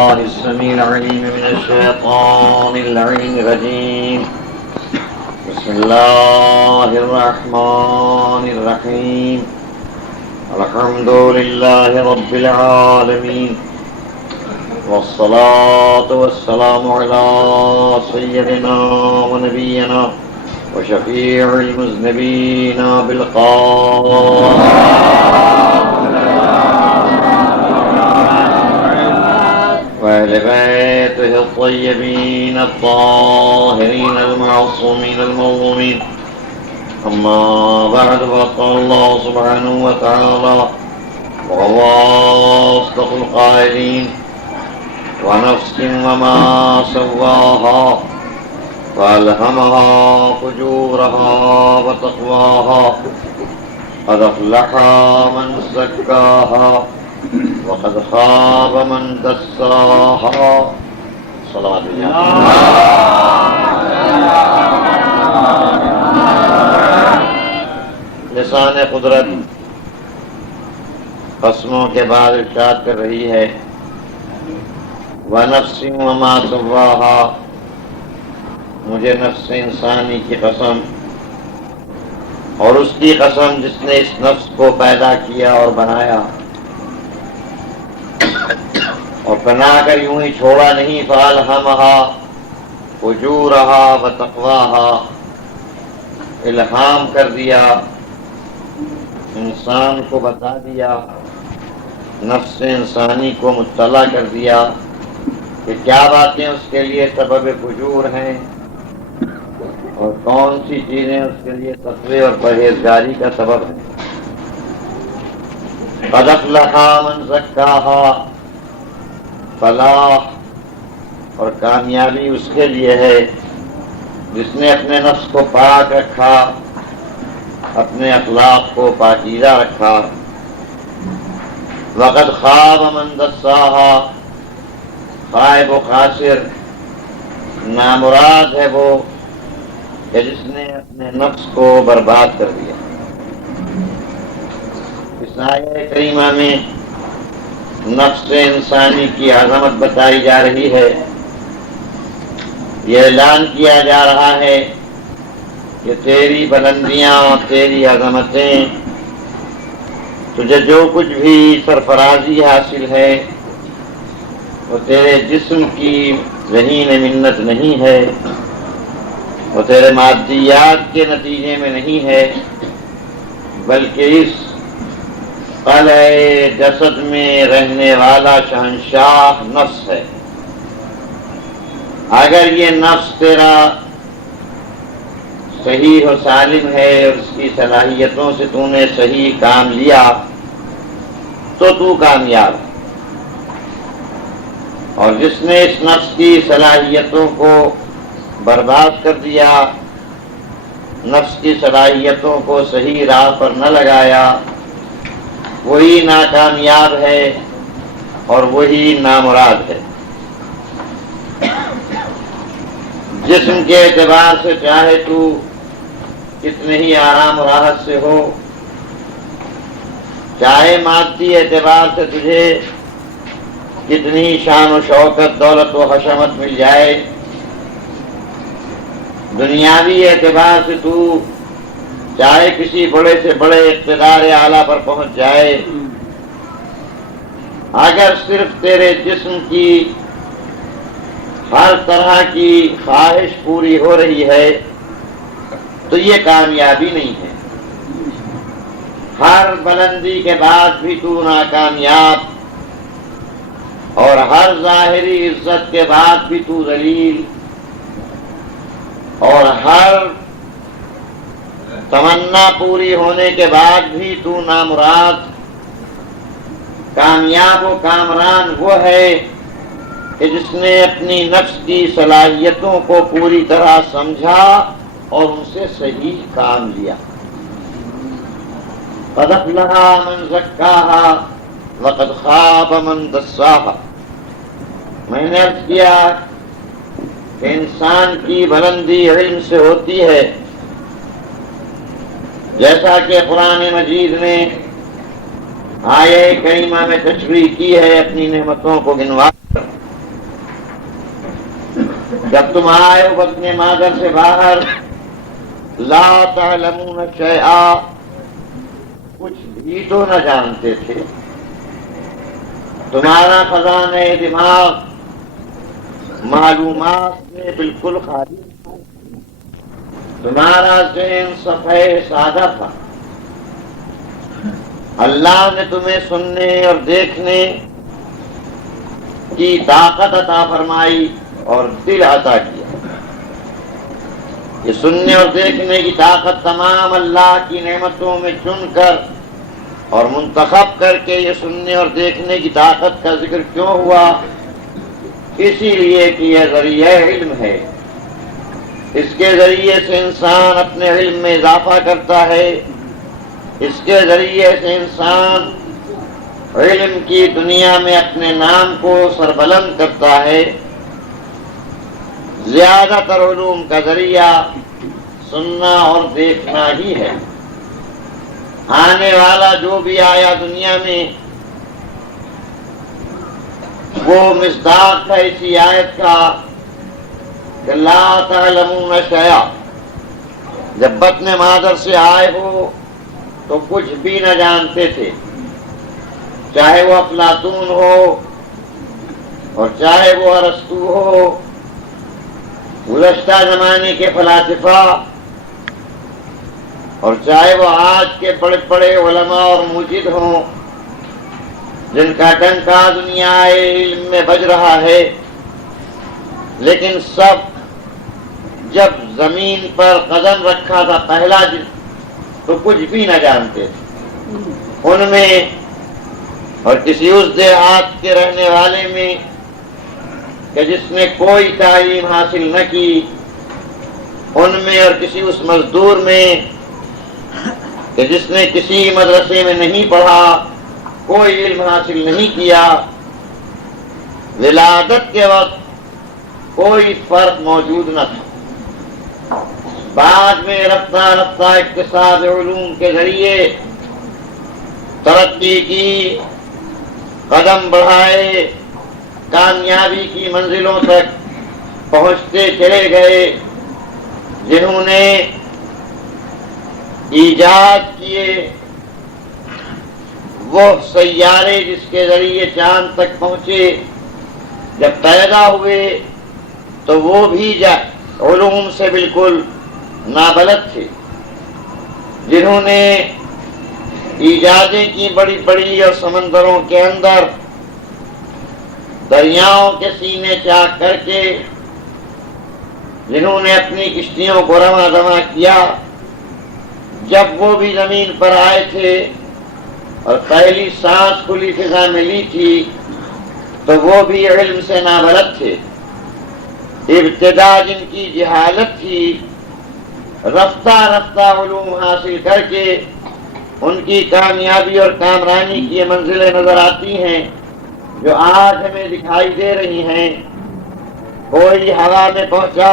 الله السميع العليم من الشيطان اللعين الرجيم. بسم الله الرحمن الرحيم. الحمد لله رب العالمين، والصلاة والسلام على سيدنا ونبينا وشفيع المذنبين بالقول وأهل بيته الطيبين الطاهرين المعصومين المظلومين. أما بعد، فقال الله سبحانه وتعالى وهو أصدق القائلين: ونفس وما سواها فألهمها فجورها وتقواها قد أفلح من زكاها وقد خاب من دساها. صلوات لسان قدرت قسموں کے بعد ارشاد کر رہی ہے: وَنَفْسٍ وَمَا سَوَّاهَا، مجھے نفس انسانی کی قسم اور اس کی قسم جس نے اس نفس کو پیدا کیا اور بنایا اور بنا کر یوں ہی چھوڑا نہیں. فَأَلْهَمَهَا فُجُورَهَا وَتَقْوَاهَا، الہام کر دیا، انسان کو بتا دیا، نفس انسانی کو مطلع کر دیا کہ کیا باتیں اس کے لیے سبب فجور ہیں اور کون سی چیزیں اس کے لیے تقوی اور پرہیزگاری کا سبب ہیں. قد افلح من زکاہا، فلاح اور کامیابی اس کے لیے ہے جس نے اپنے نفس کو پاک رکھا، اپنے اخلاق کو پاکیزہ رکھا. وقد خاب من دساہا، خائب و خاسر نامراد ہے وہ کہ جس نے اپنے نفس کو برباد کر دیا. اس آیہ کریمہ میں نفس انسانی کی عظمت بتائی جا رہی ہے. یہ اعلان کیا جا رہا ہے کہ تیری بلندیاں اور تیری عظمتیں، تجھے جو کچھ بھی سرفرازی حاصل ہے وہ تیرے جسم کی ذہین منت نہیں ہے، وہ تیرے مادیات کے نتیجے میں نہیں ہے، بلکہ اس قلعہ جسد میں رہنے والا شہنشاہ نفس ہے. اگر یہ نفس تیرا صحیح و سالم ہے اور اس کی صلاحیتوں سے تو نے صحیح کام لیا تو تو کامیاب. اور جس نے اس نفس کی صلاحیتوں کو برباد کر دیا، نفس کی صلاحیتوں کو صحیح راہ پر نہ لگایا، وہی ناکامیاب ہے اور وہی نامراد ہے. جسم کے اعتبار سے چاہے تو کتنے ہی آرام و راحت سے ہو، چاہے مادی اعتبار سے تجھے کتنی ہی شان و شوکت، دولت و حشمت مل جائے، دنیاوی اعتبار سے تو چاہے کسی بڑے سے بڑے اقتدار اعلیٰ پر پہنچ جائے، اگر صرف تیرے جسم کی ہر طرح کی خواہش پوری ہو رہی ہے تو یہ کامیابی نہیں ہے. ہر بلندی کے بعد بھی تو ناکامیاب اور ہر ظاہری عزت کے بعد بھی تو ذلیل اور ہر تمنا پوری ہونے کے بعد بھی تو نامراد. کامیاب و کامران وہ ہے کہ جس نے اپنی نفس کی صلاحیتوں کو پوری طرح سمجھا اور ان سے صحیح کام لیا. قد افلح من زکاہا وقد خاب من دساہا. میں نے عرض کیا کہ انسان کی بلندی علم سے ہوتی ہے، جیسا کہ قرآن مجید نے آیہ کریمہ میں تشریح کی ہے اپنی نعمتوں کو گنوا کر جب تم آئے ہو بطن مادر سے باہر، لا تعلمون شیئا، کچھ بھی تو نہ جانتے تھے. تمہارا خزانہ دماغ معلومات سے بالکل خالی تھا. تمہارا ذہن صفحہ سادہ تھا. اللہ نے تمہیں سننے اور دیکھنے کی طاقت عطا فرمائی اور دل عطا کیا. یہ سننے اور دیکھنے کی طاقت تمام اللہ کی نعمتوں میں چن کر اور منتخب کر کے یہ سننے اور دیکھنے کی طاقت کا ذکر کیوں ہوا؟ اسی لیے کہ یہ ذریعہ علم ہے. اس کے ذریعے سے انسان اپنے علم میں اضافہ کرتا ہے. اس کے ذریعے سے انسان علم کی دنیا میں اپنے نام کو سربلند کرتا ہے. زیادہ تر علوم کا ذریعہ سننا اور دیکھنا ہی ہے. آنے والا جو بھی آیا دنیا میں وہ مصداق ہے اسی آیت کا کہ لا تعلمون شیئا. جب بطن مادر سے آئے ہو تو کچھ بھی نہ جانتے تھے، چاہے وہ افلاطون ہو اور چاہے وہ ارسطو ہو، گزشتہ زمانے کے فلاسفہ، اور چاہے وہ آج کے بڑے بڑے علماء اور موجد ہوں جن کا ڈنکا دنیا علم میں بج رہا ہے. لیکن سب جب زمین پر قدم رکھا تھا پہلا دن تو کچھ بھی نہ جانتے تھے. ان میں اور کسی اس دیہات کے رہنے والے میں کہ جس نے کوئی تعلیم حاصل نہ کی، ان میں اور کسی اس مزدور میں کہ جس نے کسی مدرسے میں نہیں پڑھا، کوئی علم حاصل نہیں کیا، ولادت کے وقت کوئی فرق موجود نہ تھا. بعد میں رفتہ رفتہ اقتصاد علوم کے ذریعے ترقی کی، قدم بڑھائے، کامیابی کی منزلوں تک پہنچتے چلے گئے. جنہوں نے ایجاد کیے وہ سیارے جس کے ذریعے چاند تک پہنچے، جب پیدا ہوئے تو وہ بھی علوم سے بالکل نابلد تھے. جنہوں نے ایجادیں کی بڑی بڑی اور سمندروں کے اندر دریاؤں کے سینے چاک کر کے، جنہوں نے اپنی کشتیوں کو رواں دواں کیا، جب وہ بھی زمین پر آئے تھے اور پہلی سانس کھلی فضا میں لی تھی تو وہ بھی علم سے نابلد تھے. ابتدا جن کی جہالت تھی، رفتہ رفتہ علوم حاصل کر کے ان کی کامیابی اور کامرانی کی یہ منزلیں نظر آتی ہیں جو آج ہمیں دکھائی دے رہی ہیں. کوئی ہوا میں پہنچا،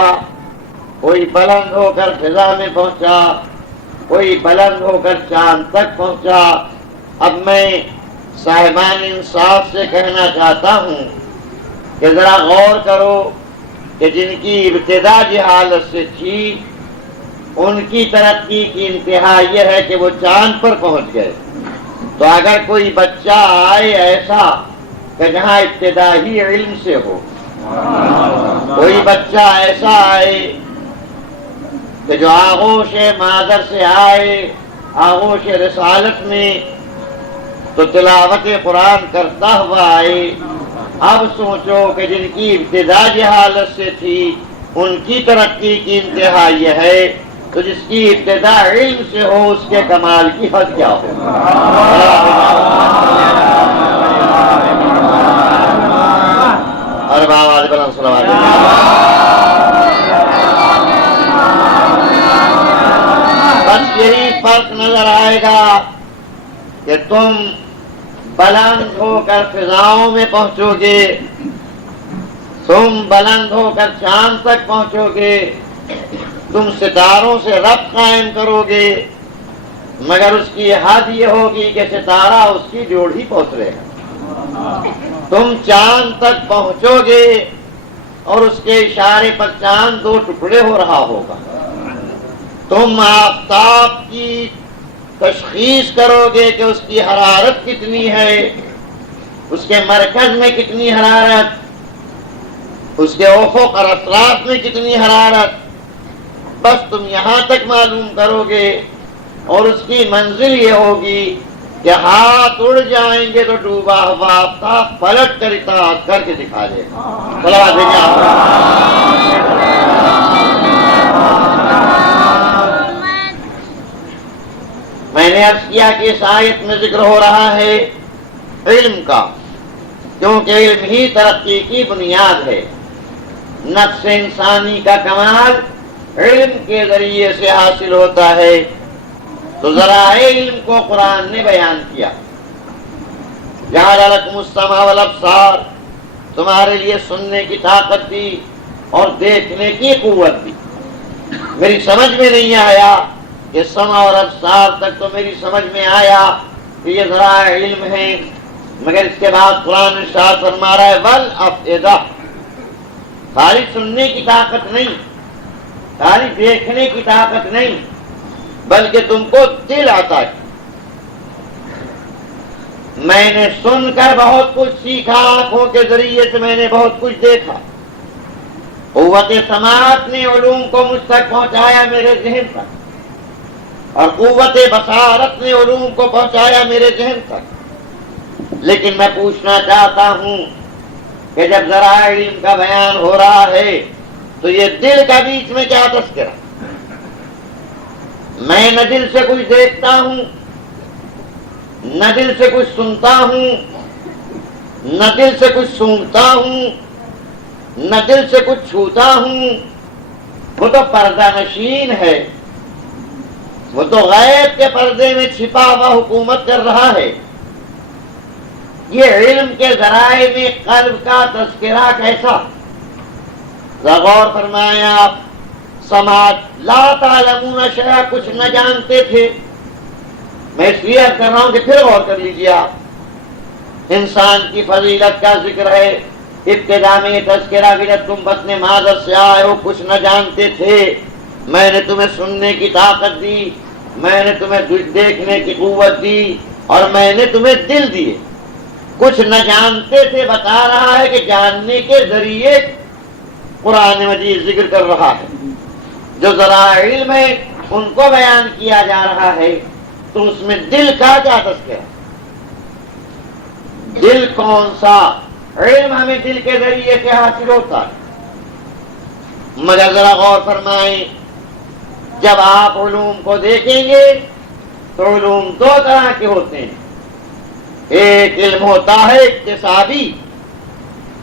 کوئی بلند ہو کر فضا میں پہنچا، کوئی بلند ہو کر چاند تک پہنچا. اب میں صاحبان انصاف سے کہنا چاہتا ہوں کہ ذرا غور کرو کہ جن کی ابتدا جہالت سے تھی ان کی ترقی کی انتہا یہ ہے کہ وہ چاند پر پہنچ گئے. تو اگر کوئی بچہ آئے ایسا کہ جہاں ابتدا ہی علم سے ہو، کوئی بچہ ایسا آئے کہ جو آغوش مادر سے آئے، آغوش رسالت میں، تو تلاوت قرآن کرتا ہوا آئے. اب سوچو کہ جن کی ابتدا جہالت سے تھی ان کی ترقی کی انتہا یہ ہے، تو جس کی ابتدا علم سے ہو اس کے کمال کی حد کیا ہو. اور باواز بلند صلوات. بس یہی فرق نظر آئے گا کہ تم بلند ہو کر فضاؤں میں پہنچو گے، تم بلند ہو کر چاند تک پہنچو گے، تم ستاروں سے ربط قائم کرو گے، مگر اس کی حد یہ ہوگی کہ ستارہ اس کی جوڑ ہی پہنچ رہے گا. تم چاند تک پہنچو گے اور اس کے اشارے پر چاند 2 ٹکڑے ہو رہا ہوگا. تم آفتاب کی تشخیص کرو گے کہ اس کی حرارت کتنی ہے، اس کے مرکز میں کتنی حرارت، اس کے افق اور اطراف میں کتنی حرارت. بس تم یہاں تک معلوم کرو گے اور اس کی منزل یہ ہوگی کہ ہاتھ اڑ جائیں گے تو ڈوبا ہوا آفتاب پلٹ کر اطاعت کر کے دکھا دے گا. صلوات بھیجیں. میں نے عرض کیا کہ اس آیت میں ذکر ہو رہا ہے علم کا، کیونکہ علم ہی ترقی کی بنیاد ہے. نفس انسانی کا کمال علم کے ذریعے سے حاصل ہوتا ہے. تو ذرائع علم کو قرآن نے بیان کیا. جعل لکم السمع والابصار، تمہارے لیے سننے کی طاقت دی اور دیکھنے کی قوت دی. میری سمجھ میں نہیں آیا کہ سمع اور ابصار تک تو میری سمجھ میں آیا کہ یہ ذرائع علم ہیں، مگر اس کے بعد قرآن ارشاد فرما رہا ہے والافئدہ. خالی سننے کی طاقت نہیں، خالی دیکھنے کی طاقت نہیں، بلکہ تم کو دل عطا ہے. میں نے سن کر بہت کچھ سیکھا، آنکھوں کے ذریعے سے میں نے بہت کچھ دیکھا. قوت سماعت نے علوم کو مجھ تک پہنچایا، میرے ذہن تک، اور قوت بصارت نے علوم کو پہنچایا میرے ذہن تک. لیکن میں پوچھنا چاہتا ہوں کہ جب ذرائع علم کا بیان ہو رہا ہے تو یہ دل کا بیچ میں کیا تذکرہ؟ میں نہ دل سے کچھ دیکھتا ہوں، نہ دل سے کچھ سنتا ہوں، نہ دل سے کچھ سونگتا ہوں، نہ دل سے کچھ چھوتا ہوں. وہ تو پردہ نشین ہے، وہ تو غیب کے پردے میں چھپا ہوا حکومت کر رہا ہے. یہ علم کے ذرائع میں قلب کا تذکرہ کیسا؟ غور فرمائیں آپ. سماعت لا تعلمون شیئا، کچھ نہ جانتے تھے. میں اس لیے کر رہا ہوں کہ پھر غور کر لیجیے آپ. انسان کی فضیلت کا ذکر ہے، ابتدا میں یہ تذکرہ کہ جب تم بطن مادر سے آئے ہو کچھ نہ جانتے تھے، میں نے تمہیں سننے کی طاقت دی، میں نے تمہیں دیکھنے کی قوت دی، اور میں نے تمہیں دل دیے. کچھ نہ جانتے تھے بتا رہا ہے کہ جاننے کے ذریعے قرآن مجید ذکر کر رہا ہے. جو ذرائع علم ہے ان کو بیان کیا جا رہا ہے، تو اس میں دل کا کیا تذکرہ؟ دل کون سا؟ علم ہمیں دل کے ذریعے سے حاصل ہوتا ہے. مگر ذرا غور فرمائیں، جب آپ علوم کو دیکھیں گے تو علوم 2 طرح کے ہوتے ہیں. ایک علم ہوتا ہے اکتسابی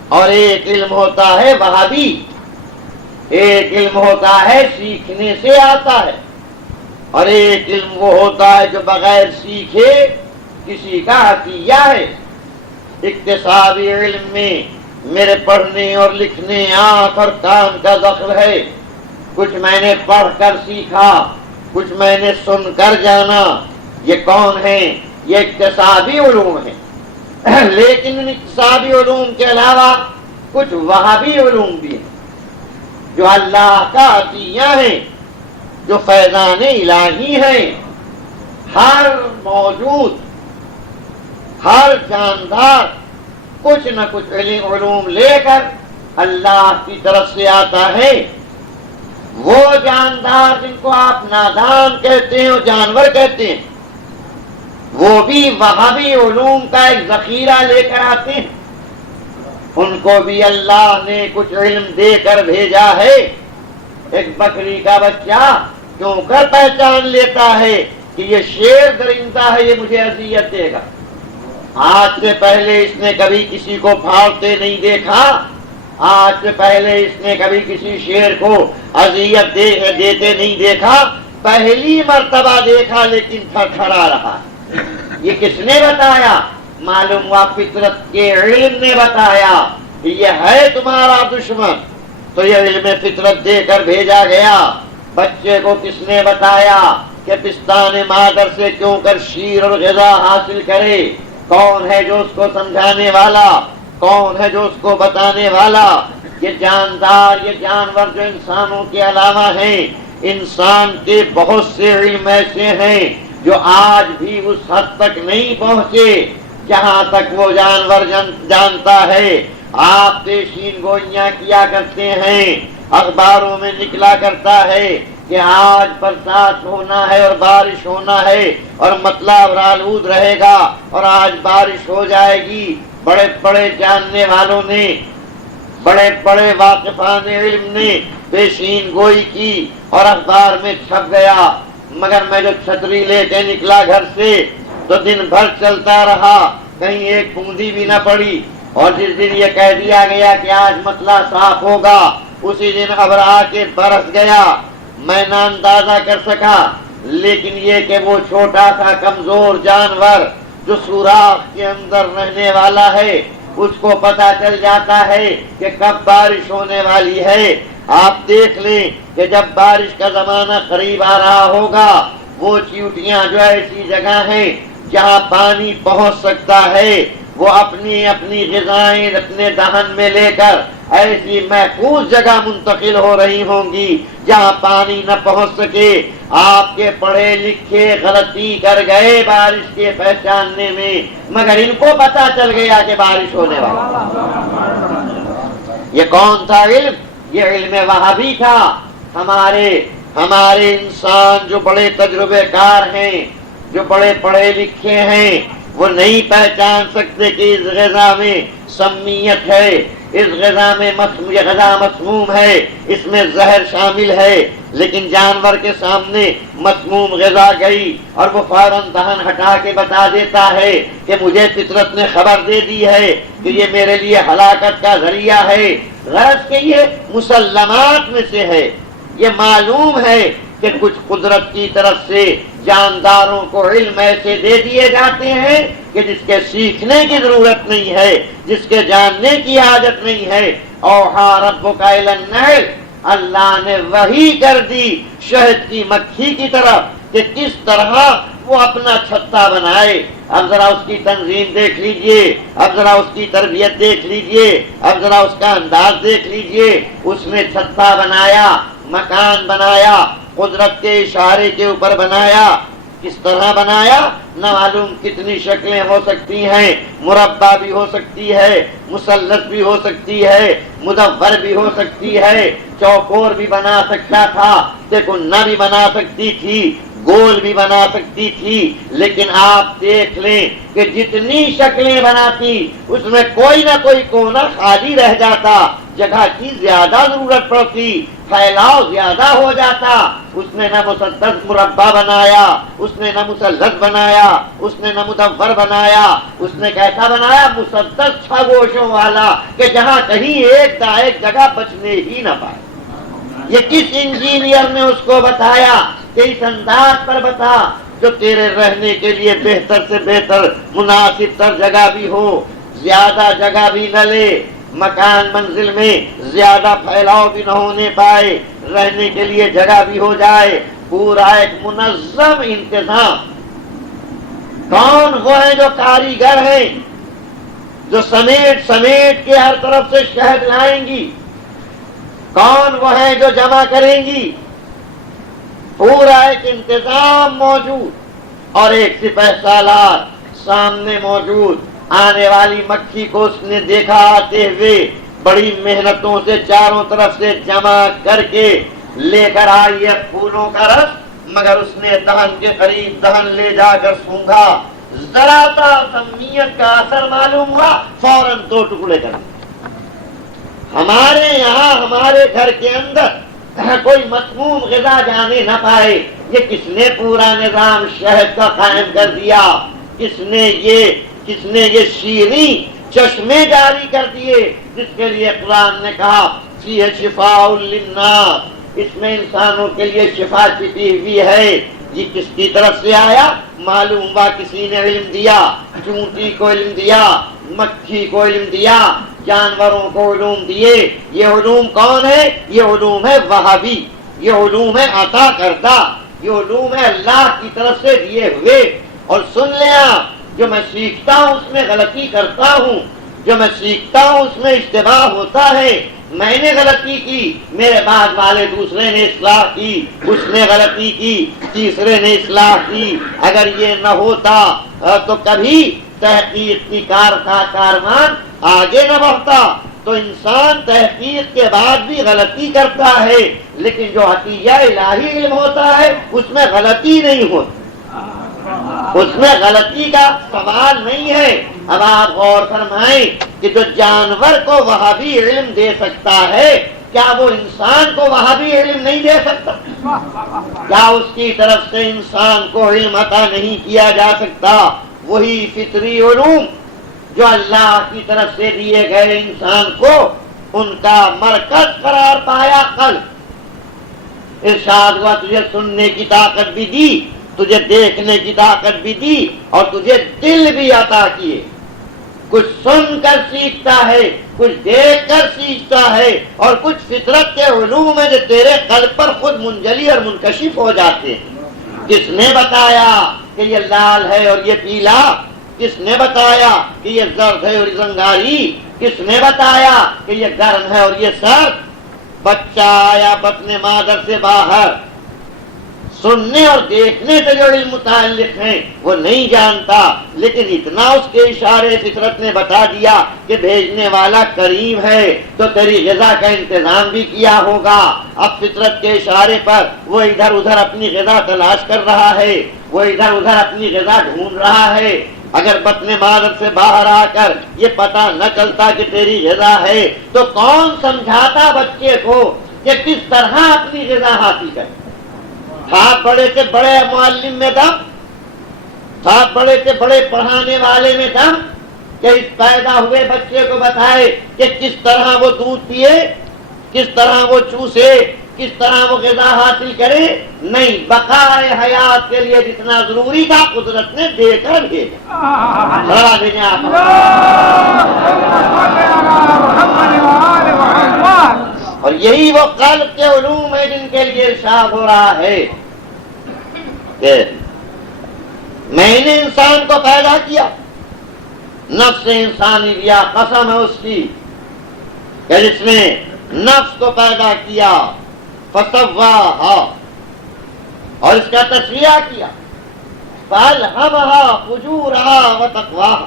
اور ایک علم ہوتا ہے وہابی. ایک علم ہوتا ہے سیکھنے سے آتا ہے، اور ایک علم وہ ہوتا ہے جو بغیر سیکھے کسی کا عطیہ ہے. اکتسابی علم میں میرے پڑھنے اور لکھنے، آنکھ اور کان کا دخل ہے. کچھ میں نے پڑھ کر سیکھا، کچھ میں نے سن کر جانا. یہ کون ہیں؟ یہ اکتسابی علوم ہیں. لیکن ان اکتسابی علوم کے علاوہ کچھ وہابی علوم بھی ہیں جو اللہ کا عطیہ ہیں، جو فیضان الہی ہیں. ہر موجود، ہر جاندار کچھ نہ کچھ علوم لے کر اللہ کی طرف سے آتا ہے. وہ جاندار جن کو آپ نادان کہتے ہیں اور جانور کہتے ہیں، وہ بھی وہابی علوم کا ایک ذخیرہ لے کر آتے ہیں. ان کو بھی اللہ نے کچھ علم دے کر بھیجا ہے. ایک بکری کا بچہ کیوں کر پہچان لیتا ہے کہ یہ شیر درندہ ہے، یہ مجھے اذیت دے گا. آج سے پہلے اس نے کبھی کسی کو پھاڑتے نہیں دیکھا، آج سے پہلے اس نے کبھی کسی شیر کو اذیت دیتے نہیں دیکھا. پہلی مرتبہ دیکھا لیکن کھڑا رہا. یہ کس نے بتایا؟ معلوم ہوا فطرت کے علم نے بتایا کہ یہ ہے تمہارا دشمن. تو یہ علم فطرت دے کر بھیجا گیا. بچے کو کس نے بتایا کہ پستان مادر سے کیوں کر شیر اور غذا حاصل کرے؟ کون ہے جو اس کو سمجھانے والا؟ کون ہے جو اس کو بتانے والا؟ یہ جاندار، یہ جانور جو انسانوں کے علاوہ ہیں، انسان کے بہت سے علم ایسے ہیں جو آج بھی اس حد تک نہیں پہنچے جہاں تک وہ جانور جانتا ہے۔ آپ پیشین گوئیاں کیا کرتے ہیں، اخباروں میں نکلا کرتا ہے کہ آج برسات ہونا ہے اور بارش ہونا ہے اور مطلب آلود رہے گا اور آج بارش ہو جائے گی۔ بڑے بڑے جاننے والوں نے، بڑے بڑے واقفان علم نے پیشین گوئی کی اور اخبار میں چھپ گیا، مگر میں جو چھتری لے کے نکلا گھر سے تو دن بھر چلتا رہا، کہیں ایک بوندی بھی نہ پڑی، اور جس دن یہ کہہ دیا گیا کہ آج مطلع صاف ہوگا اسی دن ابر آ کے برس گیا۔ میں نہ اندازہ کر سکا، لیکن یہ کہ وہ چھوٹا سا کمزور جانور جو سوراخ کے اندر رہنے والا ہے اس کو پتا چل جاتا ہے کہ کب بارش ہونے والی ہے۔ آپ دیکھ لیں کہ جب بارش کا زمانہ قریب آ رہا ہوگا، وہ چیونٹیاں جو ایسی جگہ ہیں جہاں پانی پہنچ سکتا ہے، وہ اپنی اپنی غذائیں اپنے دہن میں لے کر ایسی محفوظ جگہ منتقل ہو رہی ہوں گی جہاں پانی نہ پہنچ سکے۔ آپ کے پڑھے لکھے غلطی کر گئے بارش کے پہچاننے میں، مگر ان کو پتا چل گیا کہ بارش ہونے والا۔ یہ کون تھا علم؟ یہ علم وہابی تھا۔ ہمارے انسان جو بڑے تجربے کار ہیں، جو بڑے پڑھے لکھے ہیں، وہ نہیں پہچان سکتے کہ اس غذا میں سمیت ہے، اس غذا میں یہ غذا مسموم ہے، اس میں زہر شامل ہے۔ لیکن جانور کے سامنے مسموم غذا گئی اور وہ فوراً دہن ہٹا کے بتا دیتا ہے کہ مجھے فطرت نے خبر دے دی ہے کہ یہ میرے لیے ہلاکت کا ذریعہ ہے۔ غرض کہ یہ مسلمات میں سے ہے، یہ معلوم ہے کہ کچھ قدرت کی طرف سے جانداروں کو علم ایسے دے دیے جاتے ہیں کہ جس کے سیکھنے کی ضرورت نہیں ہے، جس کے جاننے کی حاجت نہیں ہے۔ اوحیٰ ربک الی النحل، اللہ نے وحی کر دی شہد کی مکھی کی طرف کہ کس طرح وہ اپنا چھتا بنائے۔ اب ذرا اس کی تنظیم دیکھ لیجئے، اب ذرا اس کی تربیت دیکھ لیجئے، اب ذرا اس کا انداز دیکھ لیجئے۔ اس نے چھتا بنایا، مکان بنایا، قدرت کے اشارے کے اوپر بنایا۔ کس طرح بنایا نہ معلوم، کتنی شکلیں ہو سکتی ہیں، مربع بھی ہو سکتی ہے، مثلث بھی ہو سکتی ہے، مدور بھی ہو سکتی ہے، چوکور بھی بنا سکتا تھا، تکنا بھی بنا سکتی تھی، گول بھی بنا سکتی تھی۔ لیکن آپ دیکھ لیں کہ جتنی شکلیں بناتی اس میں کوئی نہ کوئی کونا خالی رہ جاتا، جگہ کی زیادہ ضرورت پڑتی، پھیلاؤ زیادہ ہو جاتا۔ اس نے نہ مسدس مربع بنایا، اس نے نہ مثلث بنایا، اس نے نہ مدور بنایا، اس نے کیسا بنایا؟ مسدس 6 گوشوں والا کہ جہاں کہیں ایک جگہ بچنے ہی نہ پائے۔ یہ کس انجینئر نے اس کو بتایا کہ اس انداز پر بتا جو تیرے رہنے کے لیے بہتر سے بہتر مناسب تر جگہ بھی ہو، زیادہ جگہ بھی نہ لے، مکان منزل میں زیادہ پھیلاؤ بھی نہ ہونے پائے، رہنے کے لیے جگہ بھی ہو جائے، پورا ایک منظم انتظام۔ کون وہ ہے جو کاریگر ہیں جو سمیٹ کے ہر طرف سے شہد لائیں گی؟ کون وہ ہے جو جمع کریں گی؟ پورا ایک انتظام موجود اور ایک سپہ سالار سامنے موجود۔ آنے والی مکھی کو اس نے دیکھا آتے ہوئے، بڑی محنتوں سے چاروں طرف سے جمع کر کے لے کر آئی ہے پھولوں کا رس، مگر اس نے دہن کے قریب دہن لے جا کر سونگھا، ذرا سا سمیت کا اثر معلوم ہوا، فوراً 2 ٹکڑے کر دیے۔ ہمارے یہاں ہمارے گھر کے اندر کوئی مسموم غذا جانے نہ پائے، یہ کس نے پورا نظام شہد کا قائم کر دیا؟ کس نے یہ شیریں چشمے جاری کر دیے جس کے لیے قرآن نے کہا فیہ شفاء للناس، اس میں انسانوں کے لیے شفا چھپی ہوئی ہے۔ یہ کس کی طرف سے آیا؟ معلوم ہوا کسی نے علم دیا، چونٹی کو علم دیا، مکھی کو علم دیا، جانوروں کو علوم دیے۔ یہ علوم کون ہے؟ یہ علوم ہے وہابی، یہ علوم ہے عطا کردہ، یہ علوم ہے اللہ کی طرف سے دیے ہوئے۔ اور سن لیں آپ، جو میں سیکھتا ہوں اس میں غلطی کرتا ہوں، جو میں سیکھتا ہوں اس میں اشتباہ ہوتا ہے، میں نے غلطی کی، میرے بعد والے دوسرے نے اصلاح کی، اس نے غلطی کی، تیسرے نے اصلاح کی، اگر یہ نہ ہوتا تو کبھی تحقیق کی کارمان آگے نہ بڑھتا۔ تو انسان تحقیق کے بعد بھی غلطی کرتا ہے، لیکن جو عطیہ الہی علم ہوتا ہے اس میں غلطی نہیں ہوتی، اس میں غلطی کا سوال نہیں ہے۔ اب آپ غور فرمائیں کہ جو جانور کو وہابی علم دے سکتا ہے، کیا وہ انسان کو وہابی علم نہیں دے سکتا؟ کیا اس کی طرف سے انسان کو علم عطا نہیں کیا جا سکتا؟ وہی فطری علوم جو اللہ کی طرف سے دیے گئے انسان کو ان کا مرکز قرار پایا قلب۔ ارشاد ہوا تجھے سننے کی طاقت بھی دی، تجھے دیکھنے کی طاقت بھی دی، اور تجھے دل بھی عطا کیے۔ کچھ سن کر سیکھتا ہے، کچھ دیکھ کر سیکھتا ہے، اور کچھ فطرت کے علوم ہیں جو تیرے قلب پر خود منجلی اور منکشف ہو جاتے ہیں۔ کس نے بتایا کہ یہ لال ہے اور یہ پیلا؟ کس نے بتایا کہ یہ زرد ہے اور یہ زنگاری؟ کس نے بتایا کہ یہ گرم ہے اور یہ سرد؟ بچہ آیا بطن مادر سے باہر، سننے اور دیکھنے سے جو علم متعلق ہیں وہ نہیں جانتا، لیکن اتنا اس کے اشارے فطرت نے بتا دیا کہ بھیجنے والا کریم ہے تو تیری غذا کا انتظام بھی کیا ہوگا۔ اب فطرت کے اشارے پر وہ ادھر ادھر اپنی غذا تلاش کر رہا ہے، وہ ادھر ادھر اپنی غذا ڈھونڈ رہا ہے۔ اگر بطن مادر سے باہر آ کر یہ پتہ نہ چلتا کہ تیری غذا ہے تو کون سمجھاتا بچے کو کہ کس طرح اپنی غذا حاصل کرے؟ تھا بڑے سے بڑے معلم میں دم، تھا بڑے سے بڑے پڑھانے والے میں دم کہ اس پیدا ہوئے بچے کو بتائے کہ کس طرح وہ دودھ پیے، کس طرح وہ چوسے، کس طرح وہ غذا حاصل کرے؟ نہیں، بقائے حیات کے لیے جتنا ضروری تھا قدرت نے دے کر بھیجا۔ بڑا بھیجا آپ۔ اور یہی وہ قلب کے علوم ہے جن کے لیے ارشاد ہو رہا ہے کہ میں نے انسان کو پیدا کیا، نفس انسانی دیا، قسم ہے اس کی کہ جس نے نفس کو پیدا کیا، فسواہا، اور اس کا تسویہ کیا، فالہمہا فجورہا وتقواہا،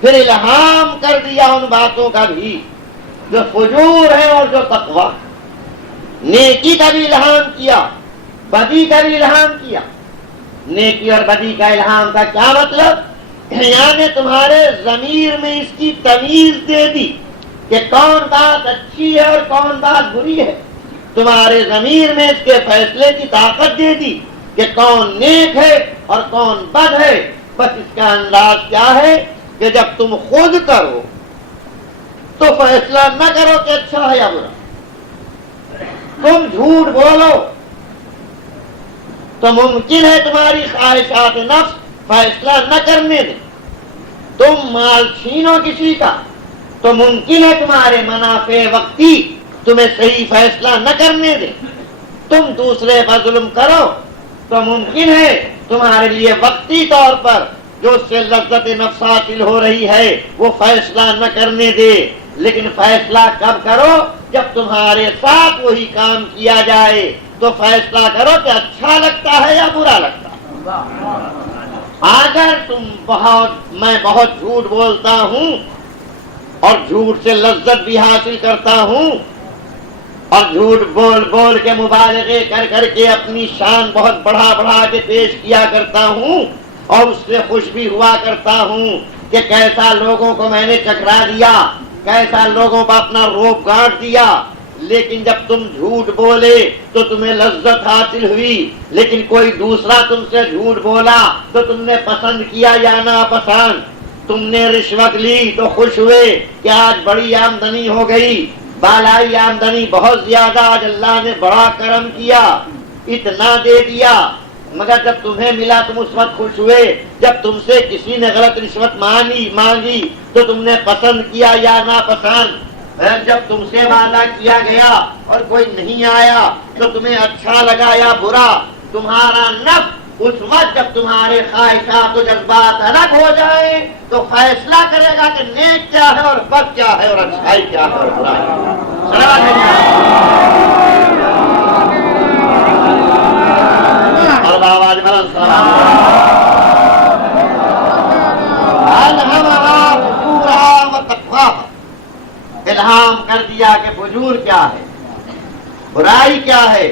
پھر الہام کر دیا ان باتوں کا بھی جو فجور ہے اور جو تقویٰ۔ نیکی کا بھی الہام کیا، بدی کا بھی الہام کیا۔ نیکی اور بدی کا الہام کا کیا مطلب؟ یعنی تمہارے ضمیر میں اس کی تمیز دے دی کہ کون بات اچھی ہے اور کون بات بری ہے۔ تمہارے ضمیر میں اس کے فیصلے کی طاقت دے دی کہ کون نیک ہے اور کون بد ہے۔ بس اس کا انداز کیا ہے کہ جب تم خود کرو تو فیصلہ نہ کرو کہ اچھا ہے یا برا۔ تم جھوٹ بولو تو ممکن ہے تمہاری خواہشات نفس فیصلہ نہ کرنے دیں۔ تم مال چھینو کسی کا تو ممکن ہے تمہارے منافع وقتی تمہیں صحیح فیصلہ نہ کرنے دیں۔ تم دوسرے پر ظلم کرو تو ممکن ہے تمہارے لیے وقتی طور پر جو اس سے لذت نفس حاصل ہو رہی ہے وہ فیصلہ نہ کرنے دے، لیکن فیصلہ کب کرو؟ جب تمہارے ساتھ وہی کام کیا جائے تو فیصلہ کرو کہ اچھا لگتا ہے یا برا لگتا ہے۔ اگر میں بہت جھوٹ بولتا ہوں اور جھوٹ سے لذت بھی حاصل کرتا ہوں اور جھوٹ بول بول کے مبالغے کر کر کے اپنی شان بہت بڑھا بڑھا کے پیش کیا کرتا ہوں اور اس سے خوش بھی ہوا کرتا ہوں کہ کیسا لوگوں کو میں نے چکرا دیا، کیسا لوگوں پر اپنا روپ گاڑ دیا، لیکن جب تم جھوٹ بولے تو تمہیں لذت حاصل ہوئی، لیکن کوئی دوسرا تم سے جھوٹ بولا تو تم نے پسند کیا یا ناپسند۔ تم نے رشوت لی تو خوش ہوئے کہ آج بڑی آمدنی ہو گئی، بالائی آمدنی بہت زیادہ، آج اللہ نے بڑا کرم کیا، اتنا دے دیا۔ مگر جب تمہیں ملا تم اس وقت خوش ہوئے، جب تم سے کسی نے غلط رشوت مانگی تو تم نے پسند کیا یا ناپسند۔ جب تم سے وعدہ کیا گیا اور کوئی نہیں آیا تو تمہیں اچھا لگا یا برا۔ تمہارا نفس اس وقت جب تمہارے خواہشات و جذبات الگ ہو جائے تو فیصلہ کرے گا کہ نیک کیا ہے اور بد کیا ہے اور اچھائی کیا ہے اور برائی۔ اور آواز بلند الہام کر دیا کہ فجور کیا ہے، برائی کیا ہے،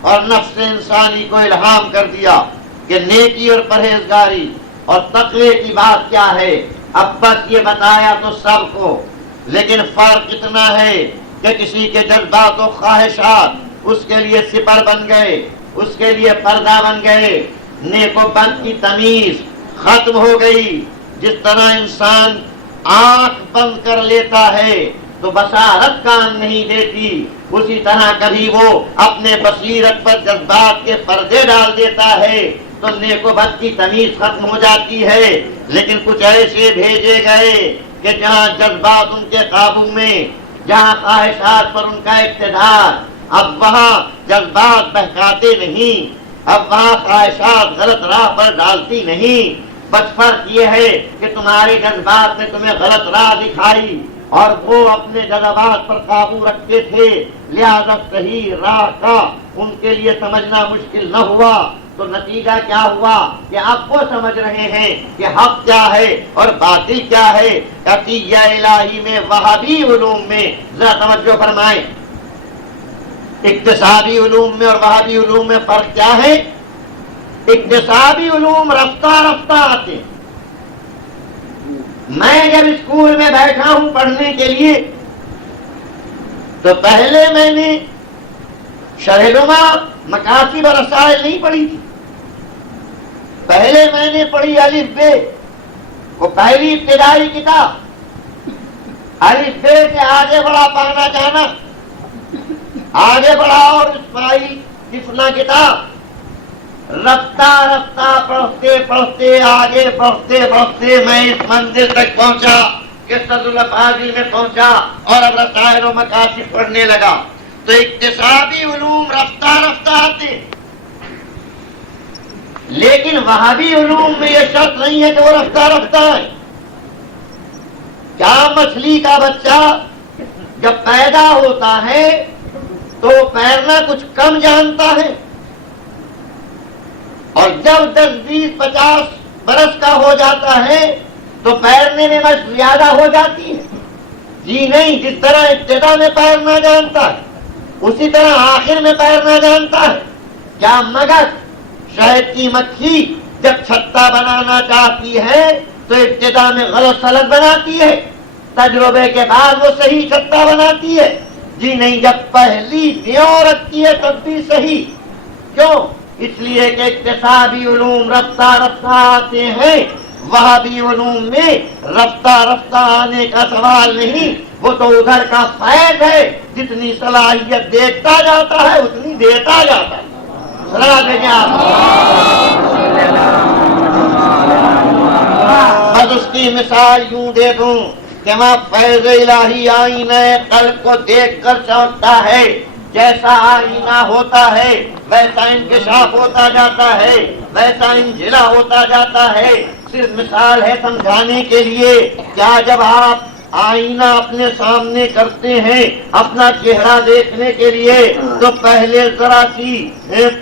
اور نفس انسانی کو الہام کر دیا کہ نیکی اور پرہیزگاری اور تقوی کی بات کیا ہے۔ اب بس یہ بتایا تو سب کو، لیکن فرق اتنا ہے کہ کسی کے جذبات و خواہشات اس کے لیے سپر بن گئے، اس کے لیے پردہ بن گئے، نیک و بد کی تمیز ختم ہو گئی۔ جس طرح انسان آنکھ بند کر لیتا ہے تو بصارت کام نہیں دیتی، اسی طرح کبھی وہ اپنے بصیرت پر جذبات کے پردے ڈال دیتا ہے تو نیک و بد کی تمیز ختم ہو جاتی ہے۔ لیکن کچھ ایسے بھیجے گئے کہ جہاں جذبات ان کے قابو میں، جہاں خواہشات پر ان کا اقتدار، اب وہاں جذبات بہکاتے نہیں، اب وہاں خواہشات غلط راہ پر ڈالتی نہیں۔ بس فرق یہ ہے کہ تمہارے جذبات نے تمہیں غلط راہ دکھائی اور وہ اپنے جذبات پر قابو رکھتے تھے، لہذا صحیح راہ کا ان کے لیے سمجھنا مشکل نہ ہوا۔ تو نتیجہ کیا ہوا کہ اب وہ سمجھ رہے ہیں کہ حق کیا ہے اور باطل کیا ہے۔ عطیہ الہی میں وہابی علوم میں ذرا توجہ فرمائیں، اقتصادی علوم میں اور وہابی علوم میں فرق کیا ہے؟ اقتصادی علوم رفتہ رفتہ آتے ہیں۔ میں جب اسکول میں بیٹھا ہوں پڑھنے کے لیے تو پہلے میں نے شرح نما مقاصد اور رسائل نہیں پڑھی تھی، پہلے میں نے پڑھی الف ب، وہ پہلی ابتدائی کتاب۔ الف ب سے آگے بڑھا پانا جانا، آگے بڑھا اور اسماعیل کسنا کتاب، رفتہ رفتہ پڑھتے پڑھتے آگے بڑھتے بڑھتے میں اس منزل تک پہنچا کہ الفاظل میں پہنچا اور اب رسائل و مقاصد پڑھنے لگا۔ تو اقتصادی علوم رفتہ رفتہ آتے، لیکن وہابی علوم میں یہ شرط نہیں ہے کہ وہ رفتہ رفتہ ہے۔ کیا مچھلی کا بچہ جب پیدا ہوتا ہے تو تیرنا کچھ کم جانتا ہے اور جب 10 20 50 برس کا ہو جاتا ہے تو تیرنے میں مشق زیادہ ہو جاتی ہے؟ جی نہیں، جس طرح ابتدا میں تیرنا جانتا ہے اسی طرح آخر میں تیرنا جانتا ہے۔ کیا مگس شہد کی مکھی جب چھتا بنانا چاہتی ہے تو ابتدا میں غلط سلط بناتی ہے، تجربے کے بعد وہ صحیح چھتا بناتی ہے؟ جی نہیں، جب پہلی دیو رکھتی ہے تب بھی صحیح۔ کیوں؟ اس لیے کہ اقتصادی علوم رفتہ رفتہ آتے ہیں، وہابی علوم میں رفتہ رفتہ آنے کا سوال نہیں، وہ تو ادھر کا فیض ہے، جتنی صلاحیت دیکھتا جاتا ہے اتنی دیتا جاتا ہے۔ بس اس کی مثال یوں دے دوں کہ وہاں فیض الہی آئینہ قلب کو دیکھ کر چمکتا ہے، جیسا آئینہ ہوتا ہے ویسا انکشاف ہوتا جاتا ہے، ویسا انجلا ہوتا جاتا ہے۔ صرف مثال ہے سمجھانے کے لیے، کیا جب آپ آئینہ اپنے سامنے کرتے ہیں اپنا چہرہ دیکھنے کے لیے تو پہلے ذرا سی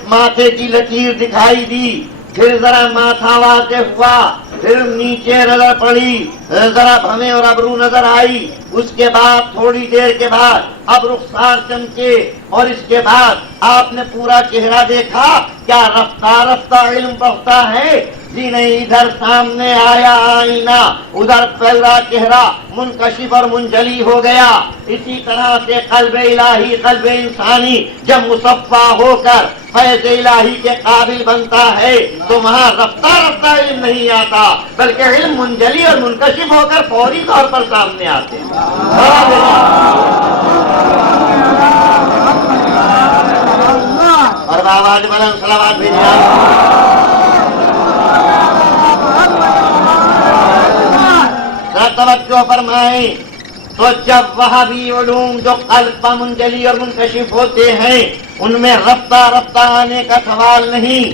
ماتھے کی لکیر دکھائی دی، پھر ذرا ماتھا واضح ہوا، پھر نیچے نظر پڑی، ذرا بھویں اور ابرو نظر آئی، اس کے بعد تھوڑی دیر کے بعد اب رخسار چمکے اور اس کے بعد آپ نے پورا چہرہ دیکھا۔ کیا رفتہ رفتہ علم بڑھتا ہے؟ جی نہیں، ادھر سامنے آیا آئینہ، ادھر پہلا چہرہ منکشف اور منجلی ہو گیا۔ اسی طرح سے قلب الہی، قلب انسانی جب مصفا ہو کر فیض الہی کے قابل بنتا ہے تو وہاں رفتہ رفتہ علم نہیں آتا، بلکہ علم منجلی اور منکشف ہو کر فوری طور پر سامنے آتے ہیں۔ اور آواز بلند صلوات بھیجنا۔ توجہ فرمائیں، تو جب وہابی علوم جو قلب پر منجلی اور منکشف ہوتے ہیں ان میں رفتہ رفتہ آنے کا سوال نہیں،